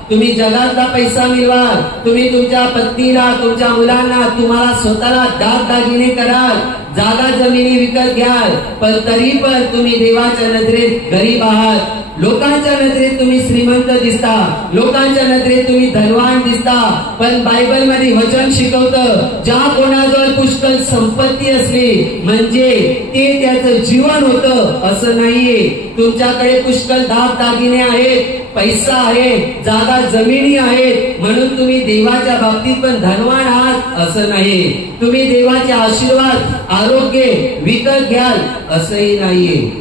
तुम्ही जगातला पैसा मिळवा, तुम्ही तुमच्या पत्नीला, तुमच्या मुलांना, तुम्हाला स्वतःला दागदागिने कराल, जागा जमिनी विकत घ्याल, पण तरी पण तुम्ही देवाच्या नजरेत गरीब आहात. लोकांच्या नजरेत तुम्ही श्रीमंत दिसता, लोकांच्या नजरेत तुम्ही धनवान दिसता, पण बायबल मध्ये वचन शिकवतं ज्या कोणाजवळ पुष्कळ संपत्ती असली म्हणजे ते त्याचं जीवन होतं असं नाहीये. तुमच्याकडे पुष्कळ दागदागिने आहेत, पैसा आहे, जागा जमिनी आहेत म्हणून तुम्ही देवाच्या बाबतीत पण धनवान आहात असं नाही. तुम्ही देवाचे आशीर्वाद, आरोग्य विकत घ्याल असंही नाहीये.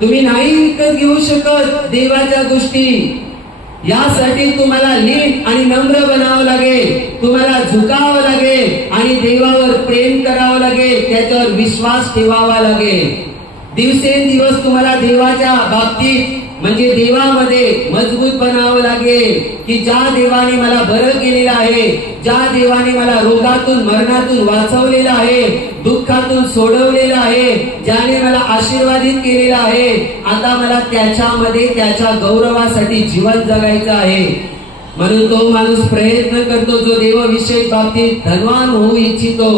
तुम्ही नाही विकत घेऊ शकत देवाच्या गोष्टी. यासाठी तुम्हाला नीट आणि नम्र बनावं लागेल. झुकावं लागेल आणि देवावर प्रेम करावं लागेल, त्याच्यावर विश्वास ठेवावा लागेल. दिवसेंदिवस तुम्हाला देवाच्या बाबतीत म्हणजे देवामध्ये मजबूत बनावं लागेल, की ज्या देवाने मला बरं केलेलं आहे, ज्या देवाने मला रोगातून मरणातून वाचवलेलं आहे, दुःखातून सोडवलेलं आहे, ज्याने मला आशीर्वादित केलेलं आहे, आता मला त्याच्यामध्ये त्याच्या गौरवासाठी जीवन जगायचं आहे. म्हणून तो माणूस प्रयत्न करतो, जो देवविषयक बाबतीत धनवान होऊ इच्छितो,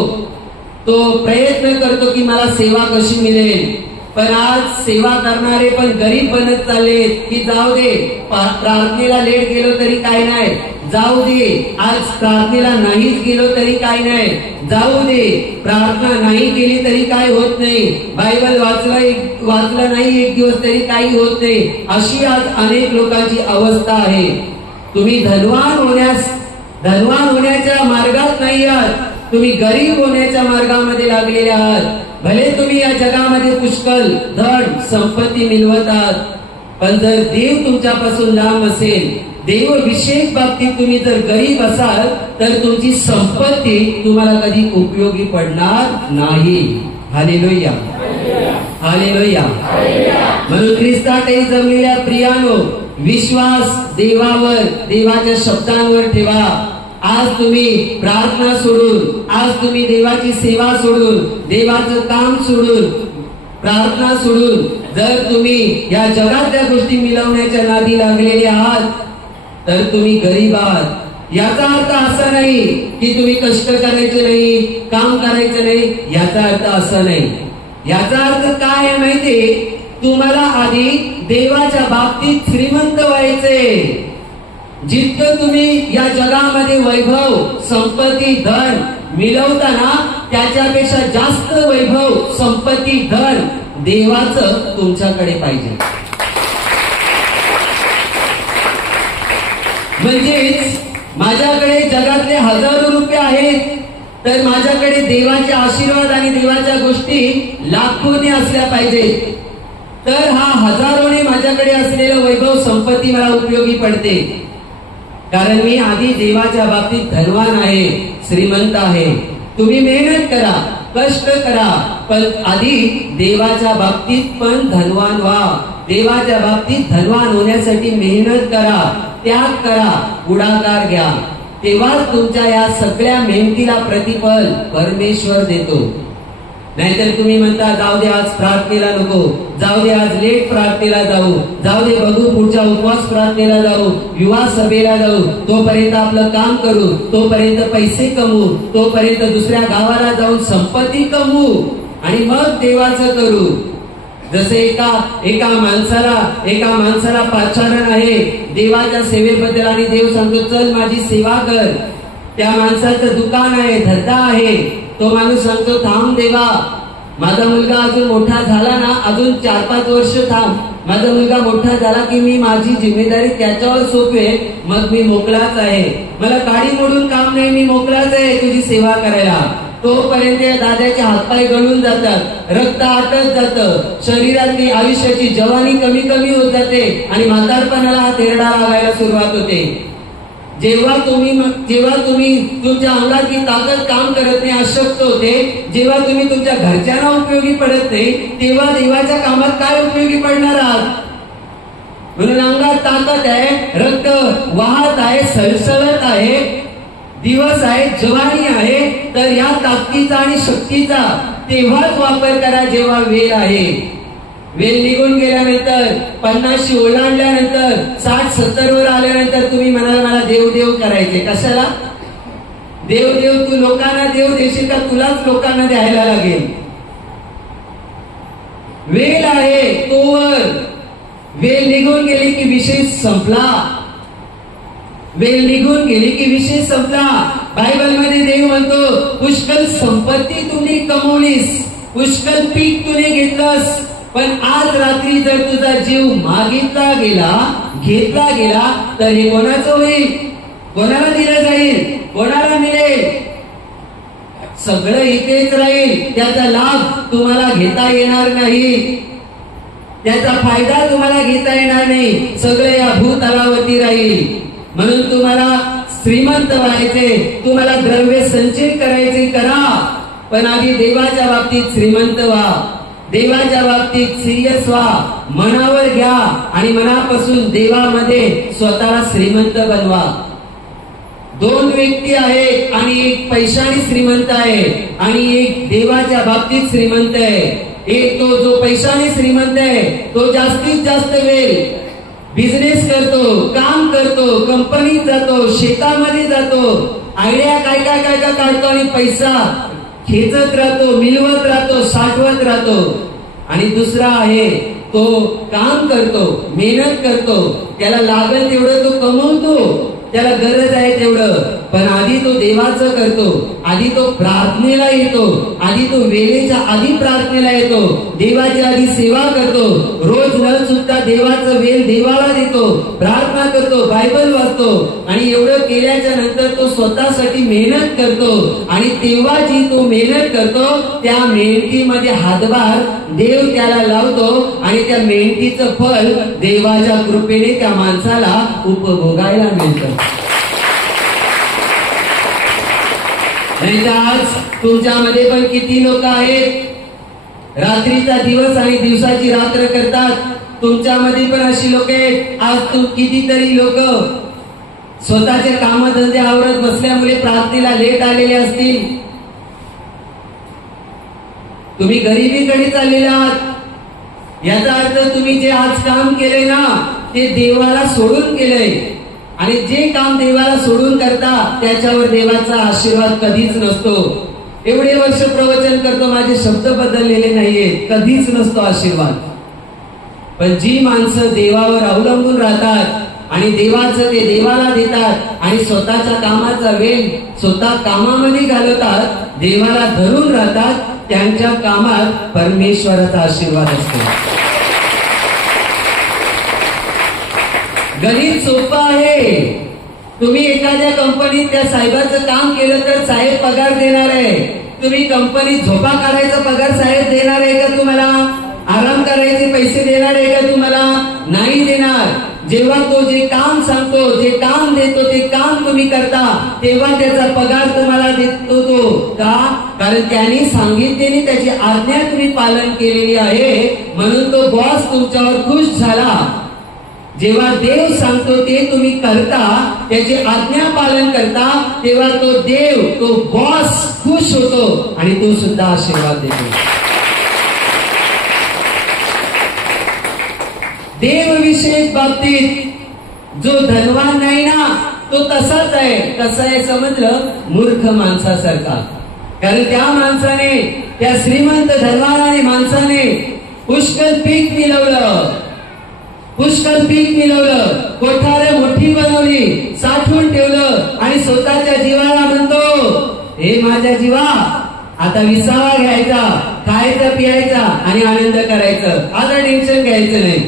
तो प्रयत्न करतो की मला सेवा कशी मिळेल. पण आज सेवा करणारे पण गरीब बनत चाललेत, की जाऊ दे प्रार्थनेला लेट गेलो तरी काय नाही, जाऊ दे आज प्रार्थनेला नाहीच गेलो तरी काय नाही, जाऊ दे प्रार्थना नाही केली तरी काय होत नाही, बायबल वाचलं नाही एक दिवस तरी काही होत नाही. अशी आज अनेक लोकांची अवस्था आहे. तुम्ही धनवान होण्याच्या मार्गात नाही आहात, तुम्ही गरीब होण्याच्या मार्गामध्ये लागलेले आहात. भले तुम्ही या जगामध्ये पुष्कळ धन संपत्ती मिळवत आहात, पण जर देव तुमच्यापासून लांब असेल, देवविषयक बाबतीत तुम्ही जर गरीब असाल, तर तुमची संपत्ती तुम्हाला कधी उपयोगी पडणार नाही. Hallelujah, hallelujah. म्हणून ख्रिस्तातही जमलेल्या प्रियानो, विश्वास देवावर, देवाच्या शब्दांवर ठेवा. आज तुम्ही प्रार्थना सोडून, आज तुम्ही देवाची सेवा सोडून, देवाचं काम सोडून, प्रार्थना सोडून जर तुम्ही या जगातल्या गोष्टी मिळवण्याच्या नादी लागलेले आहात, तर तुम्ही गरीब आहात. याचा अर्थ असा नाही की तुम्ही कष्ट करायचे नाही, काम करायचं नाही, याचा अर्थ असा नाही. याचा अर्थ काय आहे माहितीये, तुम्हाला आधी देवाच्या बाबतीत श्रीमंत व्हायचे. जितकं तुम्ही या जगामध्ये वैभव, संपत्ती, धन मिळवताना त्याच्यापेक्षा जास्त वैभव, संपत्ती, धन देवाचं तुमच्याकडे पाहिजे. म्हणजेच माझ्याकडे जगातले हजारो रुपये आहेत, तर माझ्याकडे देवाचे आशीर्वाद आणि देवाच्या गोष्टी लाखोने असल्या पाहिजेत. तर हा हजारोने माझ्याकडे असलेलं वैभव, संपत्ती मला उपयोगी पडते. कारण मी आधी देवाच्या बाबतीत धनवान आहे, श्रीमंत आहे. तुम्ही मेहनत करा, कष्ट करा, पण आधी देवाच्या बाबतीत पण धनवान व्हा. देवाच्या बाबतीत धनवान होण्यासाठी मेहनत करा, त्याग करा, पुढाकार घ्या. तेव्हाच तुमच्या या सगळ्या मेहनतीला प्रतिफल परमेश्वर देतो. नाहीतर तुम्ही म्हणता जाऊ दे आज प्रार्थनेला नको, जाऊ दे आज लेट प्रार्थनेला जाऊ, जाऊ दे बघू पुढच्या उपवास प्रार्थनेला जाऊ, युवा सभेला जाऊ, तोपर्यंत आपलं काम करू, तोपर्यंत पैसे कमवू, तोपर्यंत दुसऱ्या गावाला जाऊन संपत्ती कमवू आणि मग देवाचं करू. जसे एका माणसाला पाचारण आहे देवाच्या सेवेबद्दल आणि देव सांगतो चल माझी सेवा कर. त्या माणसाचं दुकान आहे, धंदा आहे, तो माणूस सांगतो थांब देवा, माझा मुलगा अजून मोठा झाला ना, अजून 4-5 वर्ष थांब, माझा मुलगा मोठा झाला की मी माझी जिम्मेदारी त्याच्यावर सोपवेन, मग मी मोकळाच आहे, मला काडी मोडून काम नाही, मी मोकळाच आहे तुझी सेवा करायला. तोपर्यंत दादाचे हातपाय गळून जातात, रक्त आटत जातं, शरीरातली आयुष्याची जवानी कमी कमी होत जाते आणि म्हातारपणाला हा तेरडा लागायला सुरुवात होते. जेव्हा तुम्ही तुमच्या अंगातली ताकद काम करत नाही, अशक्त होते, जेव्हा तुम्ही तुमच्या घरच्यांना उपयोगी पडत नाही, तेव्हा देवाच्या कामात काय उपयोगी पडणार आहात. म्हणून अंगात ताकद आहे, रक्त वाहत आहे, सळसळत आहे, दिवस आहे, जवानी आहे, तर या ताकदीचा आणि शक्तीचा तेव्हाच वापर करा जेव्हा वेळ आहे. वेळ निघून गेल्यानंतर, 50 ओलांडल्यानंतर, 60-70 वर आल्यानंतर तुम्ही म्हणाल मला देव देव करायचे. कशाला देव देव? तू लोकांना देव देशील का तुलाच लोकांना द्यायला लागेल? वेळ आहे तोवर, वेळ निघून गेली की विषय संपला. वेळ निघून गेली की विषय संपला. बायबल मध्ये देव म्हणतो पुष्कळ संपत्ती तुम्ही कमवलीस, पुष्कळ पीक तुम्ही घेतलंस, पण आज रात्री जर तुझा जीव मागितला गेला, घेतला गेला, तर हे कोणाचं होईल? कोणाला दिलं जाईल? कोणाला मिळेल? सगळं इथेच राहील, त्याचा लाभ तुम्हाला घेता येणार नाही, त्याचा फायदा तुम्हाला घेता येणार नाही, सगळं या भूतलावरती राहील. म्हणून तुम्हाला श्रीमंत व्हायचे, तुम्हाला द्रव्य संचय करायचे करा, पण आधी देवाच्या बाबतीत श्रीमंत व्हा, देवाच्या बाबतीत सिरियस व्हा, मनावर घ्या आणि मनापासून देवामध्ये स्वतःला श्रीमंत बनवा. दोन व्यक्ती आहेत आणि एक पैशाने श्रीमंत आहे आणि एक देवाच्या बाबतीत श्रीमंत आहे. एक तो जो पैशाने श्रीमंत आहे तो जास्तीत जास्त वेळ बिझनेस करतो, काम करतो, कंपनीत जातो, शेतामध्ये जातो, आयडिया काय काय काय काय काढतो आणि पैसा खेचत राहतो, मिळवत राहतो, साठवत राहतो. आणि दुसरा आहे तो काम करतो, मेहनत करतो, त्याला लागेल तेवढं तो कमवतो, त्याला गरज आहे तेवढं, पण आधी तो देवाचं करतो, आधी तो प्रार्थनेला येतो, आधी तो वेळेच्या आधी प्रार्थनेला येतो, देवाची आधी सेवा करतो, रोज न चुकता देवाचं वेळ देवाला देतो, प्रार्थना करतो, बायबल वाचतो आणि एवढं केल्याच्या नंतर तो स्वतःसाठी मेहनत करतो आणि तेव्हा जी तो मेहनत करतो त्या मेहनतीमध्ये हातभार देव त्याला लावतो आणि त्या मेहनतीचं फळ देवाच्या कृपेने त्या माणसाला उपभोगायला मिळतं. नाही तर आज तुमच्यामध्ये पण किती लोक आहेत रात्रीचा दिवस आणि दिवसाची रात्र करतात. तुमच्यामध्ये पण अशी लोक आहेत. आज कितीतरी लोक स्वतःचे कामधंदे आवरत बसल्यामुळे प्रार्थनेला लेट आलेले असतील. तुम्ही गरिबीकडे चाललेले आहात. याचा अर्थ तुम्ही जे आज काम केले ना ते देवाला सोडून केलंय आणि जे काम देवाला सोडून करता त्याच्यावर देवाचा आशीर्वाद कधीच नसतो. एवढे वर्ष प्रवचन करतो, माझे शब्द बदललेले नाहीये, कधीच नसतो आशीर्वाद. पण जी माणसं देवावर अवलंबून राहतात आणि देवाचं ते देवाला देतात आणि स्वतःच्या कामाचा वेळ स्वतः कामामध्ये घालवतात, देवाला धरून राहतात, त्यांच्या कामात परमेश्वराचा आशीर्वाद असतो. गणित सोपं आहे. तुम्ही एखाद्या कंपनीत त्या साहेबाचं काम केलं तर साहेब पगार देणार आहे. तुम्ही कंपनीत झोपा काढायचा पगार साहेब देणार आहे का तुम्हाला? आराम करायचे पैसे देणार आहे का तुम्हाला? नाही देणार. जेव्हा तो जे काम सांगतो, जे काम देतो ते काम तुम्ही करता तेव्हा त्याचा पगार तुम्हाला देतो तो. का? कारण त्याने सांगितलेली त्याची आज्ञा तुम्ही पालन केलेली आहे म्हणून तो बॉस तुमच्यावर खुश झाला. जेव्हा देव सांगतो ते तुम्ही करता, त्याची आज्ञा पालन करता, तेव्हा तो देव, तो बॉस खुश होतो आणि तो सुद्धा आशीर्वाद देतो. देवविषयक बाबतीत जो धनवान नाही ना तो तसाच आहे. कसा आहे समजलं? मूर्ख माणसासारखा. कारण त्या माणसाने, त्या श्रीमंत धनवानाने माणसाने पुष्कळ पीक मिळवलं, पुष्कळ पीक मिळवलं, कोठारं मोठी बनवली, साठवून ठेवलं आणि स्वतःच्या जीवाला म्हणतो, हे माझ्या जीवा आता विसावा घ्यायचा, खायचा प्यायचा आणि आनंद करायचं, आता टेन्शन घ्यायचं नाही.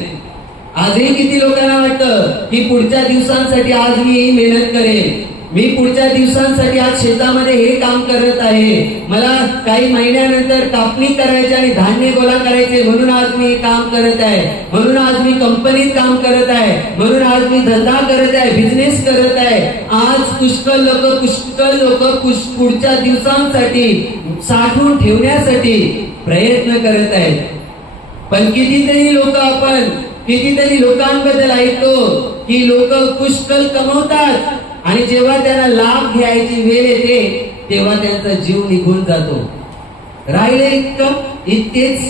आजही किती लोकांना वाटतं की पुढच्या दिवसांसाठी आज मी मेहनत करेन, मी पुढच्या दिवसांसाठी आज शेतामध्ये हे काम करत आहे, मला काही महिन्यानंतर कापणी करायची आणि धान्य गोळा करायचे म्हणून आज मी काम करत आहे, म्हणून आज मी कंपनीत काम करत आहे, म्हणून आज मी धंदा करत आहे, बिझनेस करत आहे. आज पुष्कळ लोक पुढच्या दिवसांसाठी साठवून ठेवण्यासाठी प्रयत्न करत आहेत. पण कितीतरी लोकांबद्दल ऐकतो की लोक पुष्कळ कमवतात आणि जेव्हा त्यांना लाभ घ्यायची वेळ येते तेव्हा त्यांचा जीव निघून जातो. राहिले इतकेच,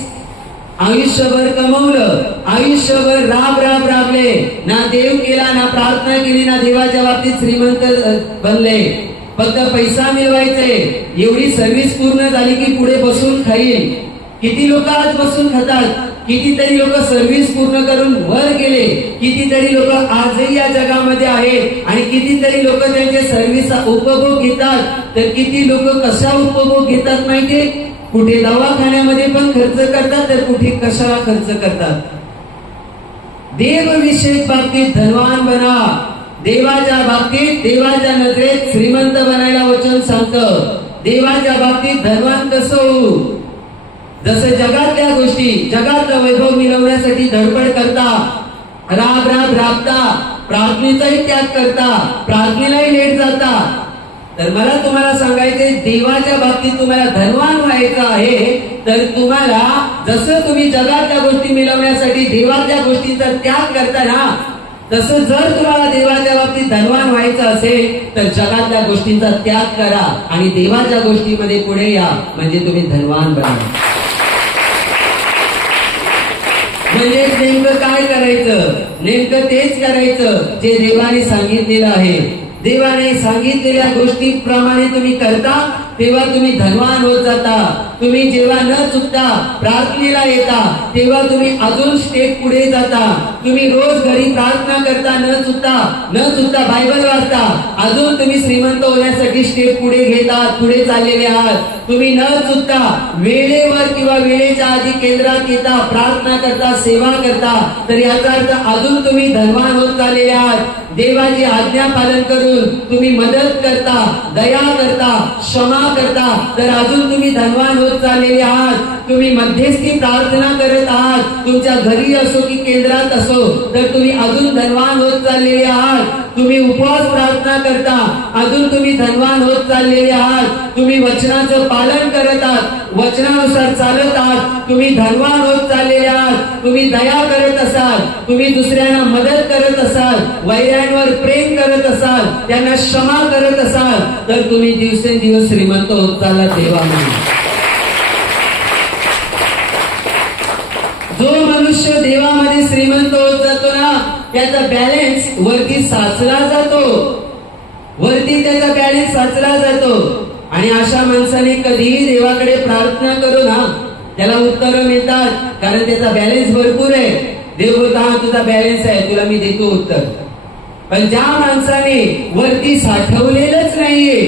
आयुष्यभर कमवलं, आयुष्यभर राबले, ना देव केला, ना प्रार्थना केली, ना देवाच्या बाबतीत श्रीमंत बनले, फक्त पैसा मिळवायचे. एवढी सर्व्हिस पूर्ण झाली की पुढे बसून खाईल. किती लोक आज बसून खातात, कितीतरी लोक सर्व्हिस पूर्ण करून वर गेले, कितीतरी लोक आजही या जगामध्ये आहेत आणि कितीतरी लोक त्यांच्या सर्व्हिसचा उपभोग घेतात. तर किती लोक कसा उपभोग घेतात माहितीये? कुठे दवाखान्यामध्ये पण खर्च करतात तर कुठे कशाला खर्च करतात. देवविषयक बाबतीत धनवान बना. देवाच्या बाबतीत, देवाच्या नजरेत श्रीमंत बनायला वचन सांगतं. देवाच्या बाबतीत धनवान कसं होऊ? जसं जगातल्या गोष्टी, जगातलं वैभव मिळवण्यासाठी धडपड करता, राबता, प्रार्थनेचाही त्याग करता, प्रार्थनेलाही लेट जाता. तर मला तुम्हाला सांगायचे, देवाच्या बाबतीत तुम्हाला धनवान व्हायचं आहे, तर तुम्हाला जसं तुम्ही जगातल्या गोष्टी मिळवण्यासाठी देवाच्या गोष्टींचा त्याग करता ना, तसं जर तुम्हाला देवाच्या बाबतीत धनवान व्हायचं असेल तर जगातल्या गोष्टींचा त्याग करा आणि देवाच्या गोष्टीमध्ये पुढे या, म्हणजे तुम्ही धनवान बना. म्हणजे नेमकं काय करायचं? नेमकं तेच करायचं जे देवाने सांगितलेलं आहे. देवाने सांगितलेल्या गोष्टीप्रमाणे तुम्ही करता तेव्हा तुम्ही धनवान होत जाता. तुम्ही जेव्हा न चुकता प्रार्थनेला येता तेव्हा तुम्ही अजून स्टेप पुढे जाता. तुम्ही रोज घरी प्रार्थना करता, न चुकता बायबल वाचता, अजून तुम्ही श्रीमंत होण्यासाठी स्टेप पुढे घेतात, पुढे चाललेले आहात. तुम्ही न चुकता वेळेवर किंवा वेळेच्या आधी केंद्रात येता, प्रार्थना करता, सेवा करता, तर याचा अर्थ अजून तुम्ही धनवान होत चाललेले आहात. देवाची आज्ञा पालन करून तुम्ही मदत करता, दया करता, क्षमा करता, तर अजून तुम्ही धनवान होत चाललेले आहात. तुम्ही मध्यस्थी प्रार्थना करत आहात, तुमच्या घरी असो की केंद्रात असो, तर तुम्ही अजून धनवान होत चाललेले आहात. तुम्ही उपवास प्रार्थना करता, अजून तुम्ही धनवान होत चाललेले आहात. तुम्ही वचनाचं पालन करत आहात, वचनानुसार चालत आहात, तुम्ही धनवान होत चाललेले आहात. तुम्ही दया करत असाल, तुम्ही दुसऱ्यांना मदत करत असाल, वैऱ्यांवर प्रेम करत असाल, त्यांना क्षमा करत असाल, तर तुम्ही दिवसेंदिवस श्रीमंत होत चालला देवामध्ये. जो मनुष्य देवामध्ये श्रीमंत होत जातो ना, त्याचा बॅलन्स वरती साचला जातो, वरती त्याचा बॅलन्स साचला जातो. आणि अशा माणसाने कधीही देवाकडे प्रार्थना करू ना, त्याला उत्तर मिळतात, कारण त्याचा बॅलन्स भरपूर आहे. देव बोलतो, हा तुझा बॅलन्स आहे, तुला मी देतो उत्तर. पण ज्या माणसाने वरती साठवलेलंच नाहीये,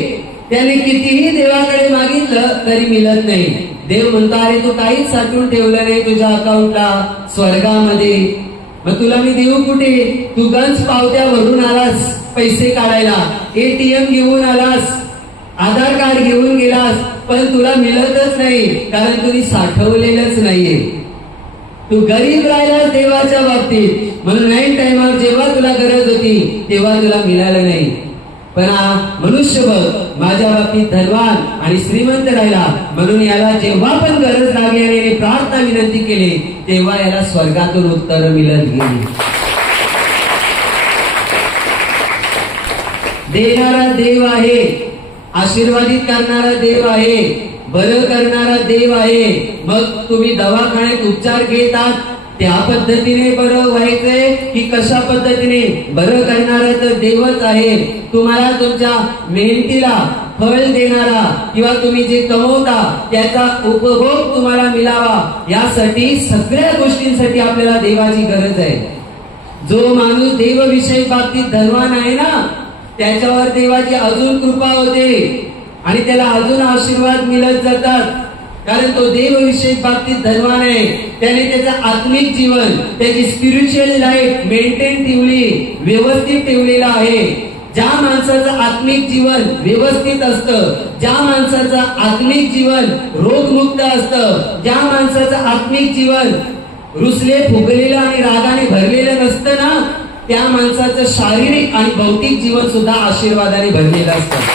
त्याने कितीही देवाकडे मागितलं तरी मिळत नाही. देव म्हणतो, अरे तू काहीच साठवून ठेवलं नाही तुझ्या अकाउंटला स्वर्गामध्ये, मग तुला मी देऊ कुठे? तू गंज पावत्या भरून आलास पैसे काढायला, ATM घेऊन आलास, आधार कार्ड घेऊन गेलास, पण तुला मिळतच नाही, कारण तुम्ही साठवलेलंच नाहीये. तू गरीब राहिलास देवाच्या बाबतीत, म्हणून ऐन टाइमावर जेव्हा तुला गरज होती तेव्हा तुला मिळालं नाही. पण हा मनुष्य बघ माझ्या बाबतीत धनवान आणि श्रीमंत राहिला, म्हणून याला जेव्हा पण गरज लागली आणि प्रार्थना विनंती केली तेव्हा याला स्वर्गातून उत्तर मिळत गेली. देणारा देव आहे, आशीर्वादित करणारा देव आहे, बरं करणारा देव आहे. मग तुम्ही दवाखान्यात उपचार घेतात त्या पद्धतीने बरं व्हायचंय की कशा पद्धतीने? बरं करणारा तर देवच आहे. तुम्हाला तुमच्या मेहनतीला फळ देणारा किंवा तुम्ही जे कमवता त्याचा उपभोग तुम्हाला मिळावा, यासाठी सगळ्या गोष्टींसाठी आपल्याला देवाची गरज आहे. जो माणूस देवविषयी बाबतीत धनवान आहे ना, त्याच्यावर देवाची अजून कृपा होते आणि त्याला अजून आशीर्वाद मिळत जातात, कारण तो देवविषयी बाबतीत धनवान आहे. त्याने त्याचं आत्मिक जीवन, त्याची स्पिरिच्युअल लाईफ मेंटेन ठेवली, व्यवस्थित ठेवलेला आहे. ज्या माणसाचं आत्मिक जीवन व्यवस्थित असतं, ज्या माणसाचं आत्मिक जीवन रोगमुक्त असतं, ज्या माणसाचं आत्मिक जीवन रुसले फुगलेलं आणि रागाने भरलेलं नसतं ना, त्या माणसाचं शारीरिक आणि भौतिक जीवन सुद्धा आशीर्वादाने भरलेलं असतं.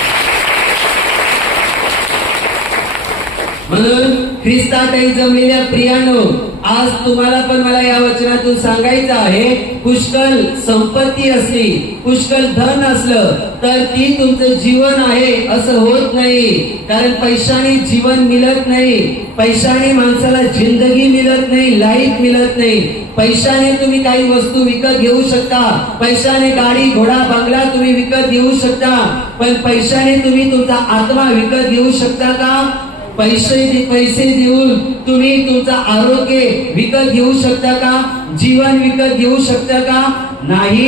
म्हणून ख्रिस्तातही जमलेल्या प्रियानो, आज तुम्हाला पण मला या वचनातून सांगायचं आहे, पुष्कळ संपत्ती असली, पुष्कळ धन असलं तर ती तुमचं जीवन आहे असं होत नाही. कारण पैशाने जीवन मिळत नाही, पैशाने माणसाला जिंदगी मिळत नाही, लाईफ मिळत नाही. पैशाने तुम्ही काही वस्तू विकत घेऊ शकता, पैशाने गाडी घोडा बंगला तुम्ही विकत घेऊ शकता, पण पैशाने तुम्ही तुमचा आत्मा विकत घेऊ शकता का? पैसे देऊन तुम्ही तुमचं आरोग्य विकत घेऊ शकता का? जीवन विकत घेऊ शकता का? नाही.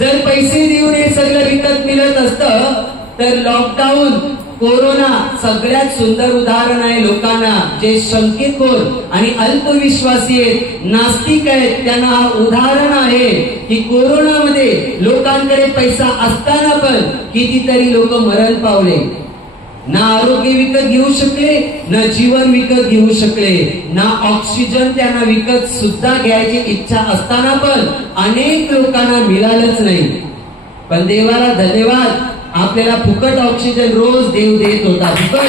जर पैसे देऊन हे सगळं विकत मिळत असतं तर लॉकडाऊन, कोरोना सगळ्यात सुंदर उदाहरण आहे लोकांना जे शंकितखोर आणि अल्पविश्वासी आहेत, नास्तिक आहेत, त्यांना हा उदाहरण आहे की कोरोनामध्ये लोकांकडे पैसा असताना पण कितीतरी लोक मरण पावले. ना आरोग्य विकत घेऊ शकले, ना जीवन विकत घेऊ शकले, ना ऑक्सिजन त्यांना विकत सुद्धा घ्यायची इच्छा असताना पण अनेक लोकांना मिळालंच नाही. पण देवाला धन्यवाद, आपल्याला फुकट ऑक्सिजन रोज देव देत होता. फुकट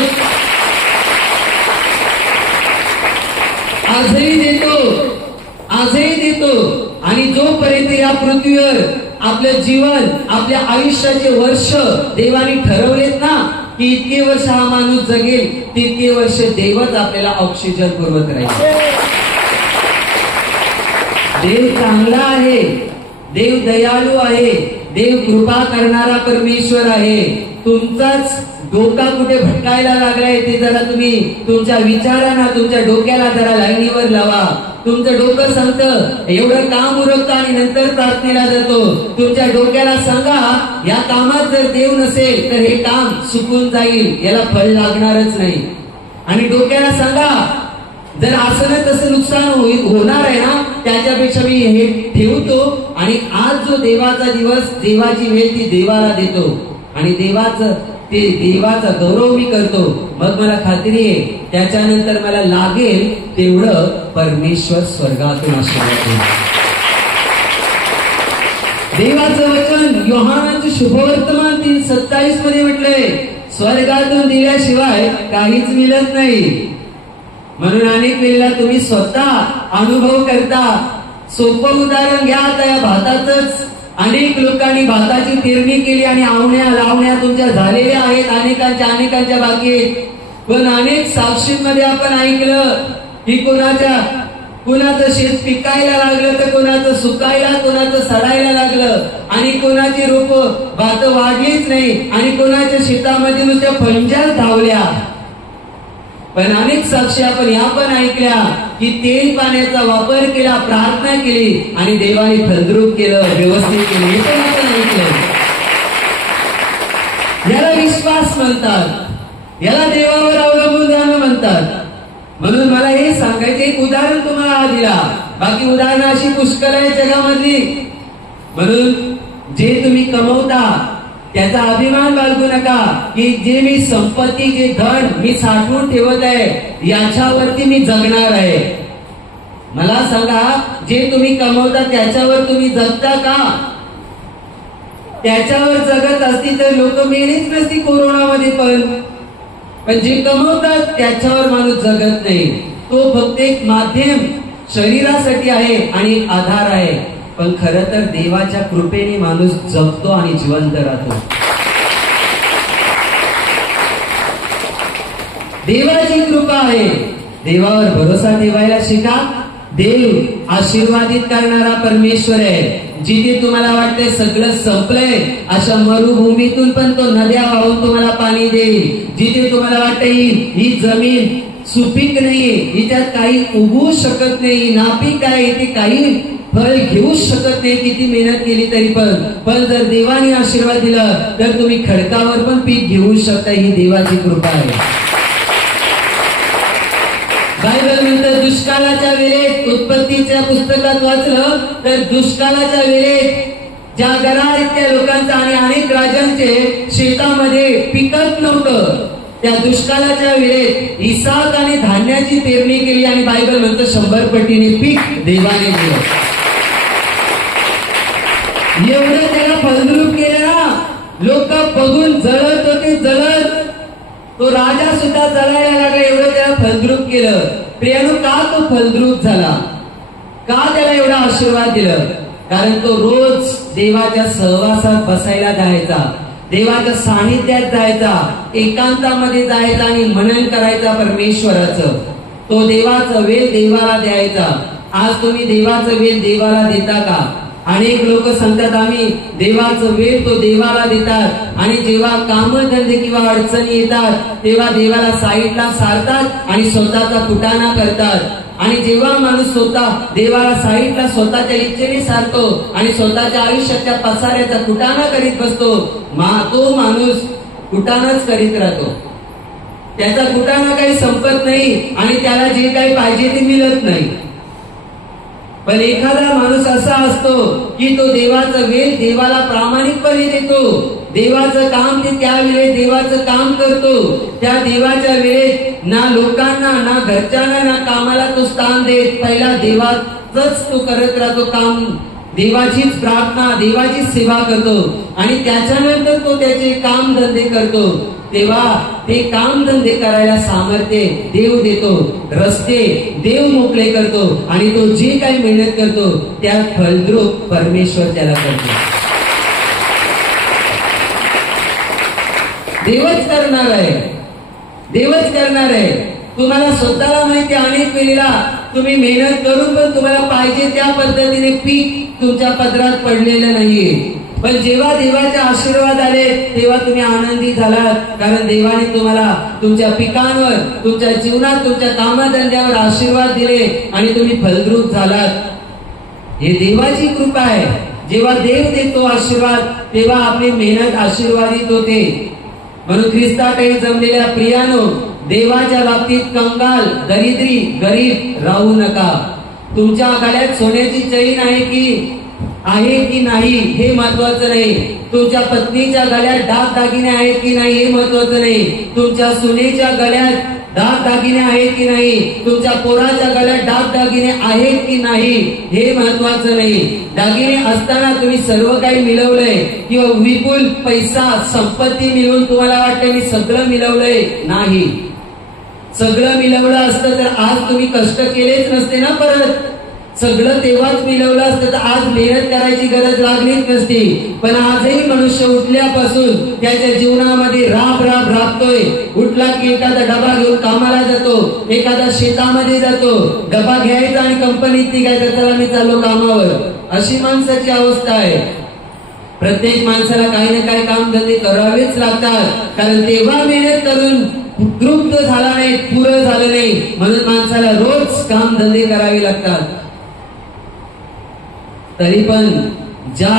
आजही देतो. आणि जोपर्यंत या पृथ्वीवर आपलं जीवन, आपल्या आयुष्याचे वर्ष देवाने ठरवलेत ना की इतके वर्ष हा माणूस जगेल, तितके वर्ष देवच आपल्याला ऑक्सिजन पुरवत राहील. देव चांगला आहे, देव दयाळू आहे, देव कृपा करणारा परमेश्वर आहे. तुमचाच डोका कुठे भटकायला लागलाय ते जरा तुम्ही तुमच्या विचारांना, तुमच्या डोक्याला जरा लाईनीवर लावा. तुमचं डोकं सांगतं एवढं काम उरकतं आणि नंतर प्रार्थनेला जातो. तुमच्या डोक्याला सांगा या कामात जर देव नसेल तर हे काम सुकून जाईल, याला फळ लागणारच नाही. आणि डोक्याला सांगा जर असं ना तसं नुकसान होणार आहे ना, त्याच्यापेक्षा मी हे ठेवतो आणि आज जो देवाचा दिवस, देवाची वेळ ती देवाला देतो आणि देवाचा गौरव मी करतो. मग मला खात्री आहे त्याच्यानंतर मला लागेल तेवढं परमेश्वर स्वर्गातून आशीर्वाद देईल. देवाचं वचन योहानाचे शुभवर्तमान 3:27 मध्ये म्हटलंय, स्वर्गातून दिल्याशिवाय काहीच मिळत नाही. म्हणून अनेक वेळेला तुम्ही स्वतः अनुभव करता. सोपं उदाहरण घ्या आता या भाताचंच. अनेक लोकांनी भाताची पेरणी केली आणि आवण्या लावण्या तुमच्या झालेल्या आहेत, अनेकांच्या बाकी आहेत. पण अनेक साक्षींमध्ये आपण ऐकलं की कोणाचं शेत पिकायला लागलं तर कोणाचं सुकायला, कोणाचं सडायला लागलं आणि कोणाची रोप भात वाढलीच नाही आणि कोणाच्या शेतामध्ये नुसत्या फंजाच धावल्या. पण अनेक साक्षी आपण या पण ऐकल्या की तेल पाण्याचा वापर केला, प्रार्थना केली आणि देवाने फलद्रूप केलं, व्यवस्थित केलं. हे पण आपण ऐकलं. याला विश्वास म्हणतात, याला देवावर अवलंबून राहणं म्हणतात. म्हणून मला हे सांगायचं, एक उदाहरण तुम्हाला दिला, बाकी उदाहरणं अशी पुष्कळ आहे जगामधली. म्हणून जे तुम्ही कमवता त्याचा अभिमान बाळगू नका की जे मी संपत्ती, जे धन मी साठवून ठेवत आहे याच्यावरती मी जगणार आहे. मला सांगा, जे तुम्ही कमवता त्याच्यावर तुम्ही जगता का? त्याच्यावर जगत असती तर लोक मेलीच नसती कोरोनामध्ये. पण जे कमवतात त्याच्यावर माणूस जगत नाही. तो फक्त एक माध्यम शरीरासाठी आहे आणि एक आधार आहे. पण खरं तर देवाच्या कृपेने माणूस जगतो आणि जिवंत राहतो. देवाची कृपा आहे. देवावर भरोसा ठेवायला शिका. देव आशीर्वादित करणारा परमेश्वर आहे. जिथे तुम्हाला वाटतंय सगळं संपलंय अशा मरुभूमीतून पण तो नद्या वाहून तुम्हाला पाणी देईल. जिथे तुम्हाला वाटतंय ही जमीन सुपीक नाहीये, हिच्यात काही उगवू शकत नाही, नापीक आहे, इथे काही फळ घेऊ शकत नाही, किती मेहनत केली तरी पण जर देवाने आशीर्वाद दिला तर तुम्ही खडकावर पण पीक घेऊ शकता. ही देवाची कृपा आहे. बायबल म्हणतं दुष्काळाच्या वेळेत, उत्पत्तीच्या पुस्तकात वाचलं तर दुष्काळाच्या वेळेत ज्या गरारीतल्या लोकांचा आणि अनेक राजांचे शेतामध्ये पिकत नव्हतं, त्या दुष्काळाच्या वेळेत इसाकाने धान्याची पेरणी केली आणि बायबल म्हणतं 100 पटीने पीक देवाने दिलं. एवढं त्याला फलद्रूप केलं ना, लोक बघून जळत होते, जळत. तो राजा सुद्धा जळायला लागला, एवढं त्याला फलद्रूप केलं. प्रियानो, का तो फलद्रूप झाला? का त्याला एवढा आशीर्वाद दिलं? कारण तो रोज देवाच्या सहवासात बसायला जायचा, देवाच्या सानिध्यात जायचा, एकांतामध्ये जायचा आणि मनन करायचा परमेश्वराचं. तो देवाचा वेळ देवाला द्यायचा. आज तुम्ही देवाचा वेळ देवाला देता का? अनेक लोक सांगतात आम्ही देवाचं वेळ तो देवाला देतात आणि जेव्हा कामधंदे किंवा अडचणी येतात तेव्हा देवाला साईडला सारतात आणि स्वतःचा कुटाणा करतात. आणि जेव्हा माणूस स्वतः देवाला साईडला स्वतःच्या इच्छेने सारतो आणि स्वतःच्या आयुष्याच्या पसाऱ्याचा कुटाणा करीत बसतो, तो माणूस कुटाणाच करीत राहतो. त्याचा कुटाणा काही संपत नाही आणि त्याला जे काही पाहिजे ते मिळत नाही. पण एखादा माणूस असा असतो की तो देवाचा वेळ देवाला प्रामाणिकपणे देतो, देवाचं काम ते त्यावेळेस देवाचं काम करतो. त्या देवाच्या वेळेत ना लोकांना ना घरच्यांना ना कामाला तो स्थान देत, पहिला देवाचंच तो करत राहतो काम, देवाचीच प्रार्थना, देवाची सेवा करतो आणि त्याच्यानंतर तो त्याचे काम धंदे करतो. तेव्हा ते काम धंदे करायला सामर्थ्य देव देतो, रस्ते देव मोकळे करतो आणि तो जे काही मेहनत करतो त्या फलद्रूप परमेश्वर त्याला करतो. देवच करणार आहे, देवच करणार आहे. तुम्हाला स्वतःला माहिती अनेक वेळेला तुम्ही मेहनत करून पण तुम्हाला पाहिजे त्या पद्धतीने पीक तुमच्या पदरात पडलेलं नाहीये. पण जेव्हा देवाचे आशीर्वाद आले तेव्हा तुम्ही आनंदी झालात, कारण देवाने तुम्हाला तुमच्या पिकांवर, तुमच्या जीवनात, तुमच्या कामधंद्यावर आशीर्वाद दिले आणि तुम्ही फलद्रूप झालात. हे देवाची कृपा आहे. जेव्हा देव देतो आशीर्वाद तेव्हा आपली मेहनत आशीर्वादित होते. म्हणून ख्रिस्ताकडे जमलेल्या प्रियानो, देवाच्या बाबतीत कंगाल, दरिद्री, गरीब राहू नका. तुमच्या गळ्यात सोन्याची चैन आहे की नाही हे महत्वाचं नाही. तुमच्या पत्नीच्या गळ्यात दागिने आहेत की नाही हे महत्वाचं नाही. तुमच्या सुनेच्या गळ्यात दागिने आहेत की नाही, तुमच्या पोराच्या गळ्यात दागिने आहेत की नाही हे महत्वाचं नाही. दागिने असताना तुम्ही सर्व काही मिळवलंय किंवा विपुल पैसा संपत्ती मिळवून तुम्हाला वाटतं मी सगळं मिळवलंय, नाही. सगळं मिळवलं असतं तर आज तुम्ही कष्ट केलेच नसते ना. परत सगळं तेव्हाच मिळवलं असतं तर आज मेहनत करायची गरज लागलीच नसती. पण आजही मनुष्य उठल्यापासून त्याच्या जीवनामध्ये राबतोय. उठला की एखादा डबा घेऊन कामाला जातो, एखादा शेतामध्ये जातो, डबा घ्यायचा आणि कंपनीत निघायचा, चला मी चाललो कामावर. अशी माणसाची अवस्था आहे. प्रत्येक माणसाला काही ना काही काम धंदे करावेच लागतात, कारण तेव्हा मेहनत करून तृप्त झाला नाही, पुरं झालं नाही, म्हणून माणसाला रोज काम धंदे करावे लागतात. तरी पण ज्या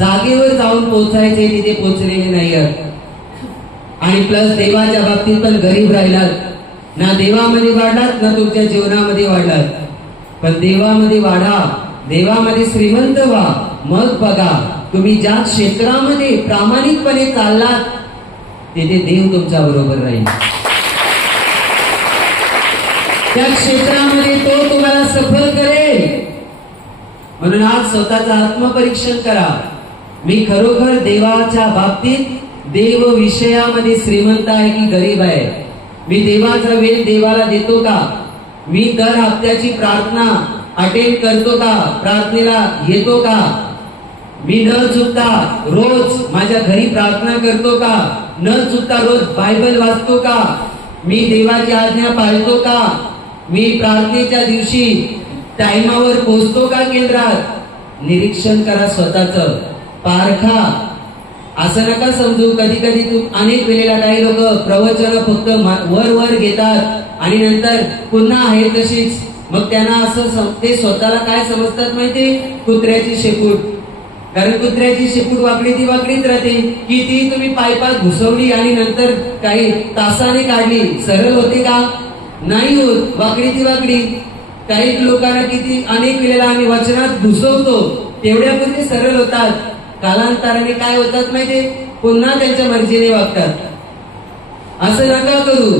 जागेवर जाऊन पोहोचायचे तिथे पोहोचलेले नाही आणि प्लस देवाच्या बाबतीत पण गरीब राहिलात. ना देवामध्ये वाढलात ना तुमच्या जीवनामध्ये वाढलात. पण देवामध्ये वाढा, देवामध्ये श्रीमंत व्हा. मग बघा तुम्ही ज्या क्षेत्रामध्ये प्रामाणिकपणे चाललात तिथे देव तुमच्या बरोबर राहील. त्या क्षेत्रामध्ये तो तुम्हाला सफल करेल. म्हणून आज स्वतःचं आत्मपरीक्षण करा. मी खरोखर देवाच्या बाबतीत देव विषयामध्ये श्रीमंत आहे की गरीब आहे? मी देवाचा वेळ देवाला देतो का? मी दर हप्त्याची प्रार्थना अटेंड करतो का? प्रार्थनेला येतो का? मी न चुकता रोज माझ्या घरी प्रार्थना करतो का? न चुकता रोज बायबल वाचतो का? मी देवाची आज्ञा पाळतो का? मी प्रार्थनेच्या दिवशी टाइमावर पोहोचतो का केंद्रात? निरीक्षण करा स्वतःच, पारखा. असं नका समजू. कधी कधी अनेक वेळेला काही लोक प्रवचन फक्त वर घेतात आणि नंतर पुन्हा आहे तशीच. मग त्यांना असं ते स्वतःला काय समजतात माहिती? कुत्र्याची शेपूट. कारण कुत्र्याची शेपूट वाकडी ती वाकडीच राहते. किती तुम्ही पायपात घुसवली आणि नंतर काही तासाने काढली, सरळ होते का? नाही होत, वाकडी ती वाकडी. काही लोकांना किती अनेक वेळेला आम्ही वचनात घुसवतो, तेवढ्यापुरते सरळ होतात. कालांतराने काय होतात माहिती? पुन्हा त्यांच्या मर्जीने वागतात. असं नका करू.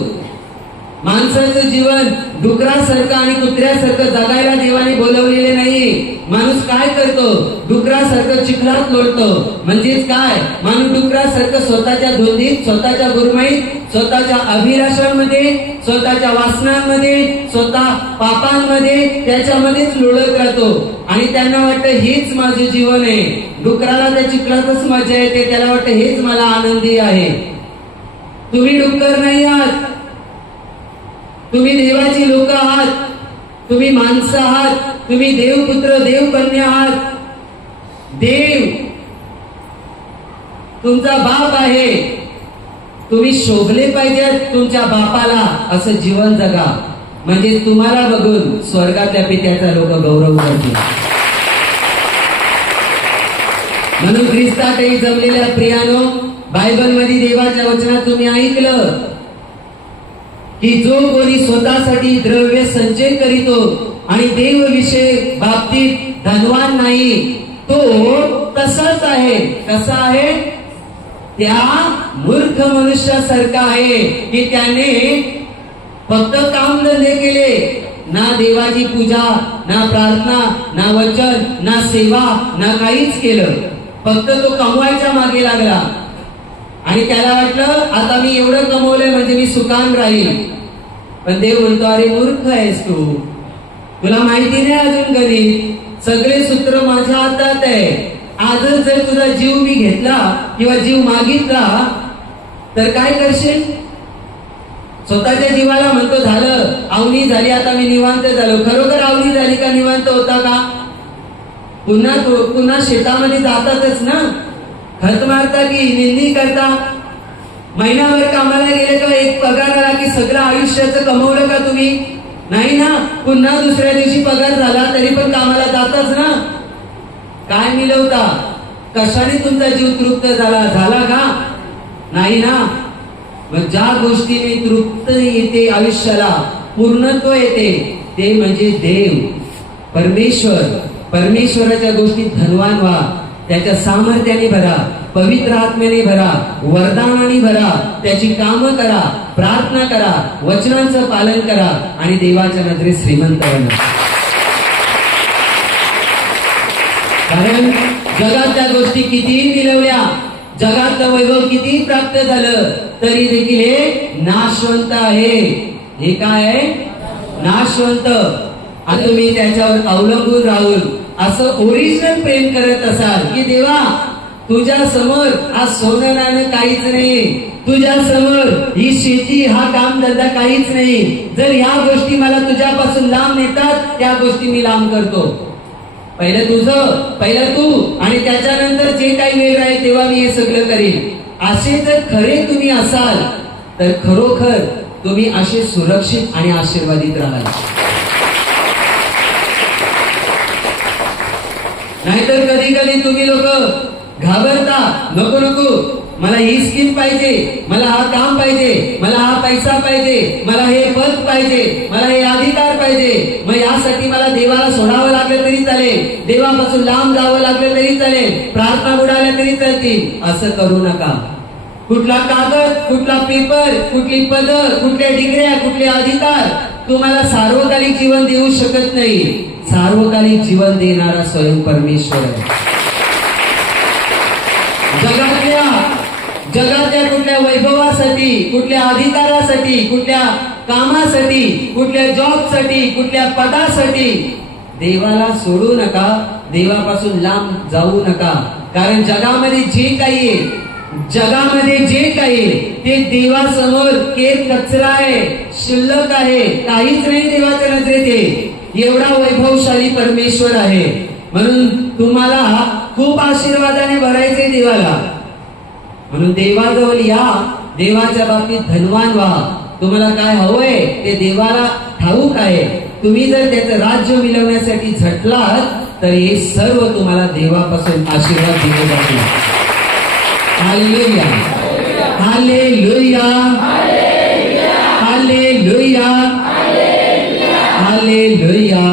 माणसाचं जीवन डुकरासारखं आणि कुत्र्यासारखं जगायला देवाने बोलवलेले नाही. माणूस काय करतो? डुकरासारखं चिखलात लोळतो. म्हणजेच काय? माणूस डुकरासारखं स्वतःच्या धुंदीत, स्वतःच्या गुरमाईत, स्वतःच्या अभिलाषांमध्ये, स्वतःच्या वासनांमध्ये, स्वतः पापांमध्ये त्याच्यामध्येच लोळत राहतो आणि त्यांना वाटतं हेच माझं जीवन आहे. डुकराला त्या चिखलातच मजा येते, त्याला वाटतं हेच मला आनंदी आहे. तुम्ही डुक्कर नाही आहात. तुम्ही देवाची लोक आहात. तुम्ही माणसं आहात. तुम्ही देवपुत्र, देवकन्या आहात. देव तुमचा बाप आहे. तुम्ही शोभले पाहिजेत तुमच्या बापाला असं जीवन जगा, म्हणजे तुम्हाला बघून स्वर्गातल्या पित्याचा लोक गौरव करतील. म्हणून ख्रिस्तातही जमलेल्या प्रियानो, बायबलमध्ये देवाच्या वचनात तुम्ही ऐकलं की जो कोणी स्वतःसाठी द्रव्य संचय करीतो आणि देवविषयी बाबतीत धनवान नाही, तो तसाच आहे. कसा आहे? त्या मूर्ख मनुष्यासारखा आहे की त्याने फक्त काम धंदे केले, ना देवाची पूजा, ना प्रार्थना, ना वचन, ना सेवा, ना काहीच केलं. फक्त तो कमवायच्या मागे लागला आणि त्याला वाटलं आता मी एवढं कमवलंय म्हणजे मी सुखान राहील. पण देव म्हणतो, अरे मूर्ख आहेस तू, तुला माहिती नाही अजून गणित, सगळे सूत्र माझ्या हातात आहे. आजच जर तुझा जीव मी घेतला किंवा जीव मागितला तर काय करशील? स्वतःच्या जीवाला म्हणतो झालं, आवनी झाली, आता मी निवांत झालो. खरोखर आवनी झाली का? निवांत होता का? पुन्हा शेतामध्ये जातातच ना, खत मारता की निंदी करता. महिनाभर कामाला गेले का एक पगार आला की सगळं आयुष्याचं कमवलं का तुम्ही? नाही ना. पुन्हा दुसऱ्या दिवशी पगार झाला तरी पण कामाला जाताच ना. काय मिळवता? कशाने तुमचा जीव तृप्त झाला का? नाही ना. मग ज्या गोष्टीने तृप्त येते, आयुष्याला पूर्णत्व येते, ते म्हणजे देव, परमेश्वर. परमेश्वराच्या गोष्टीत धनवान व्हा, त्याच्या सामर्थ्याने भरा, पवित्र आत्म्याने भरा, वरदानाने भरा, त्याची कामं करा, प्रार्थना करा, वचनांचं पालन करा आणि देवाच्या नजरेत श्रीमंत बना. कारण जगात त्या गोष्टी कितीही मिळवल्या, जगातलं वैभव कितीही प्राप्त झालं तरी देखील हे नाशवंत आहे. हे काय आहे? नाशवंत. आणि तुम्ही त्याच्यावर अवलंबून राहून असं ओरिजिनल प्रेम करत असाल की देवा तुझ्या समोर आज सोनं नाणं काहीच नाही, तुझ्या समोर ही शेती हा काम धंदा काहीच नाही, जर ह्या गोष्टी मला तुझ्यापासून लांब नेतात त्या गोष्टी मी लांब करतो. पहिलं तुझं, पहिलं तू आणि त्याच्यानंतर जे काही वेळ आहे तेव्हा मी हे सगळं करेन. असे जर खरे तुम्ही असाल तर खरोखर तुम्ही असे सुरक्षित आणि आशीर्वादित राहाल. नाहीतर कधी कधी तुम्ही लोक घाबरता, नको नको मला ही स्कीम पाहिजे, मला हा काम पाहिजे, मला हा पैसा पाहिजे, मला हे पद पाहिजे, मला हे अधिकार पाहिजे, मग यासाठी मला देवाला सोडावं लागलं तरी चालेल, देवापासून लांब जावं लागलं तरी चालेल, प्रार्थना बुडाल्या तरी चालतील. असं करू नका. कुठला कागद, कुठला पेपर, कुठली पद, कुठल्या डिग्र्या, कुठले अधिकार तुम्हाला सार्वकालिक जीवन देऊ शकत नाही. सार्वकालिक जीवन देणारा स्वयं परमेश्वर आहे. जगातल्या कुठल्या वैभवासाठी, कुठल्या अधिकारासाठी, कुठल्या कामासाठी, कुठल्या जॉबसाठी, कुठल्या पदासाठी देवाला सोडू नका, देवापासून लांब जाऊ नका. कारण जगामध्ये जे काही आहे ते देवासमोर केर कचरा आहे, शिल्लक आहे, काहीच नाही देवाच्या नजरेत. एवढा वैभवशाली परमेश्वर आहे. म्हणून तुम्हाला खूप आशीर्वादाने भरायचे देवाला. म्हणून देवाजवळ या, देवाच्या बाबतीत धनवान व्हा. तुम्हाला काय हवंय ते देवाला ठाऊक आहे. तुम्ही जर त्याचं राज्य मिळवण्यासाठी झटलात तर हे सर्व तुम्हाला देवापासून आशीर्वाद दिले जातील. Hallelujah, hallelujah, hallelujah, hallelujah.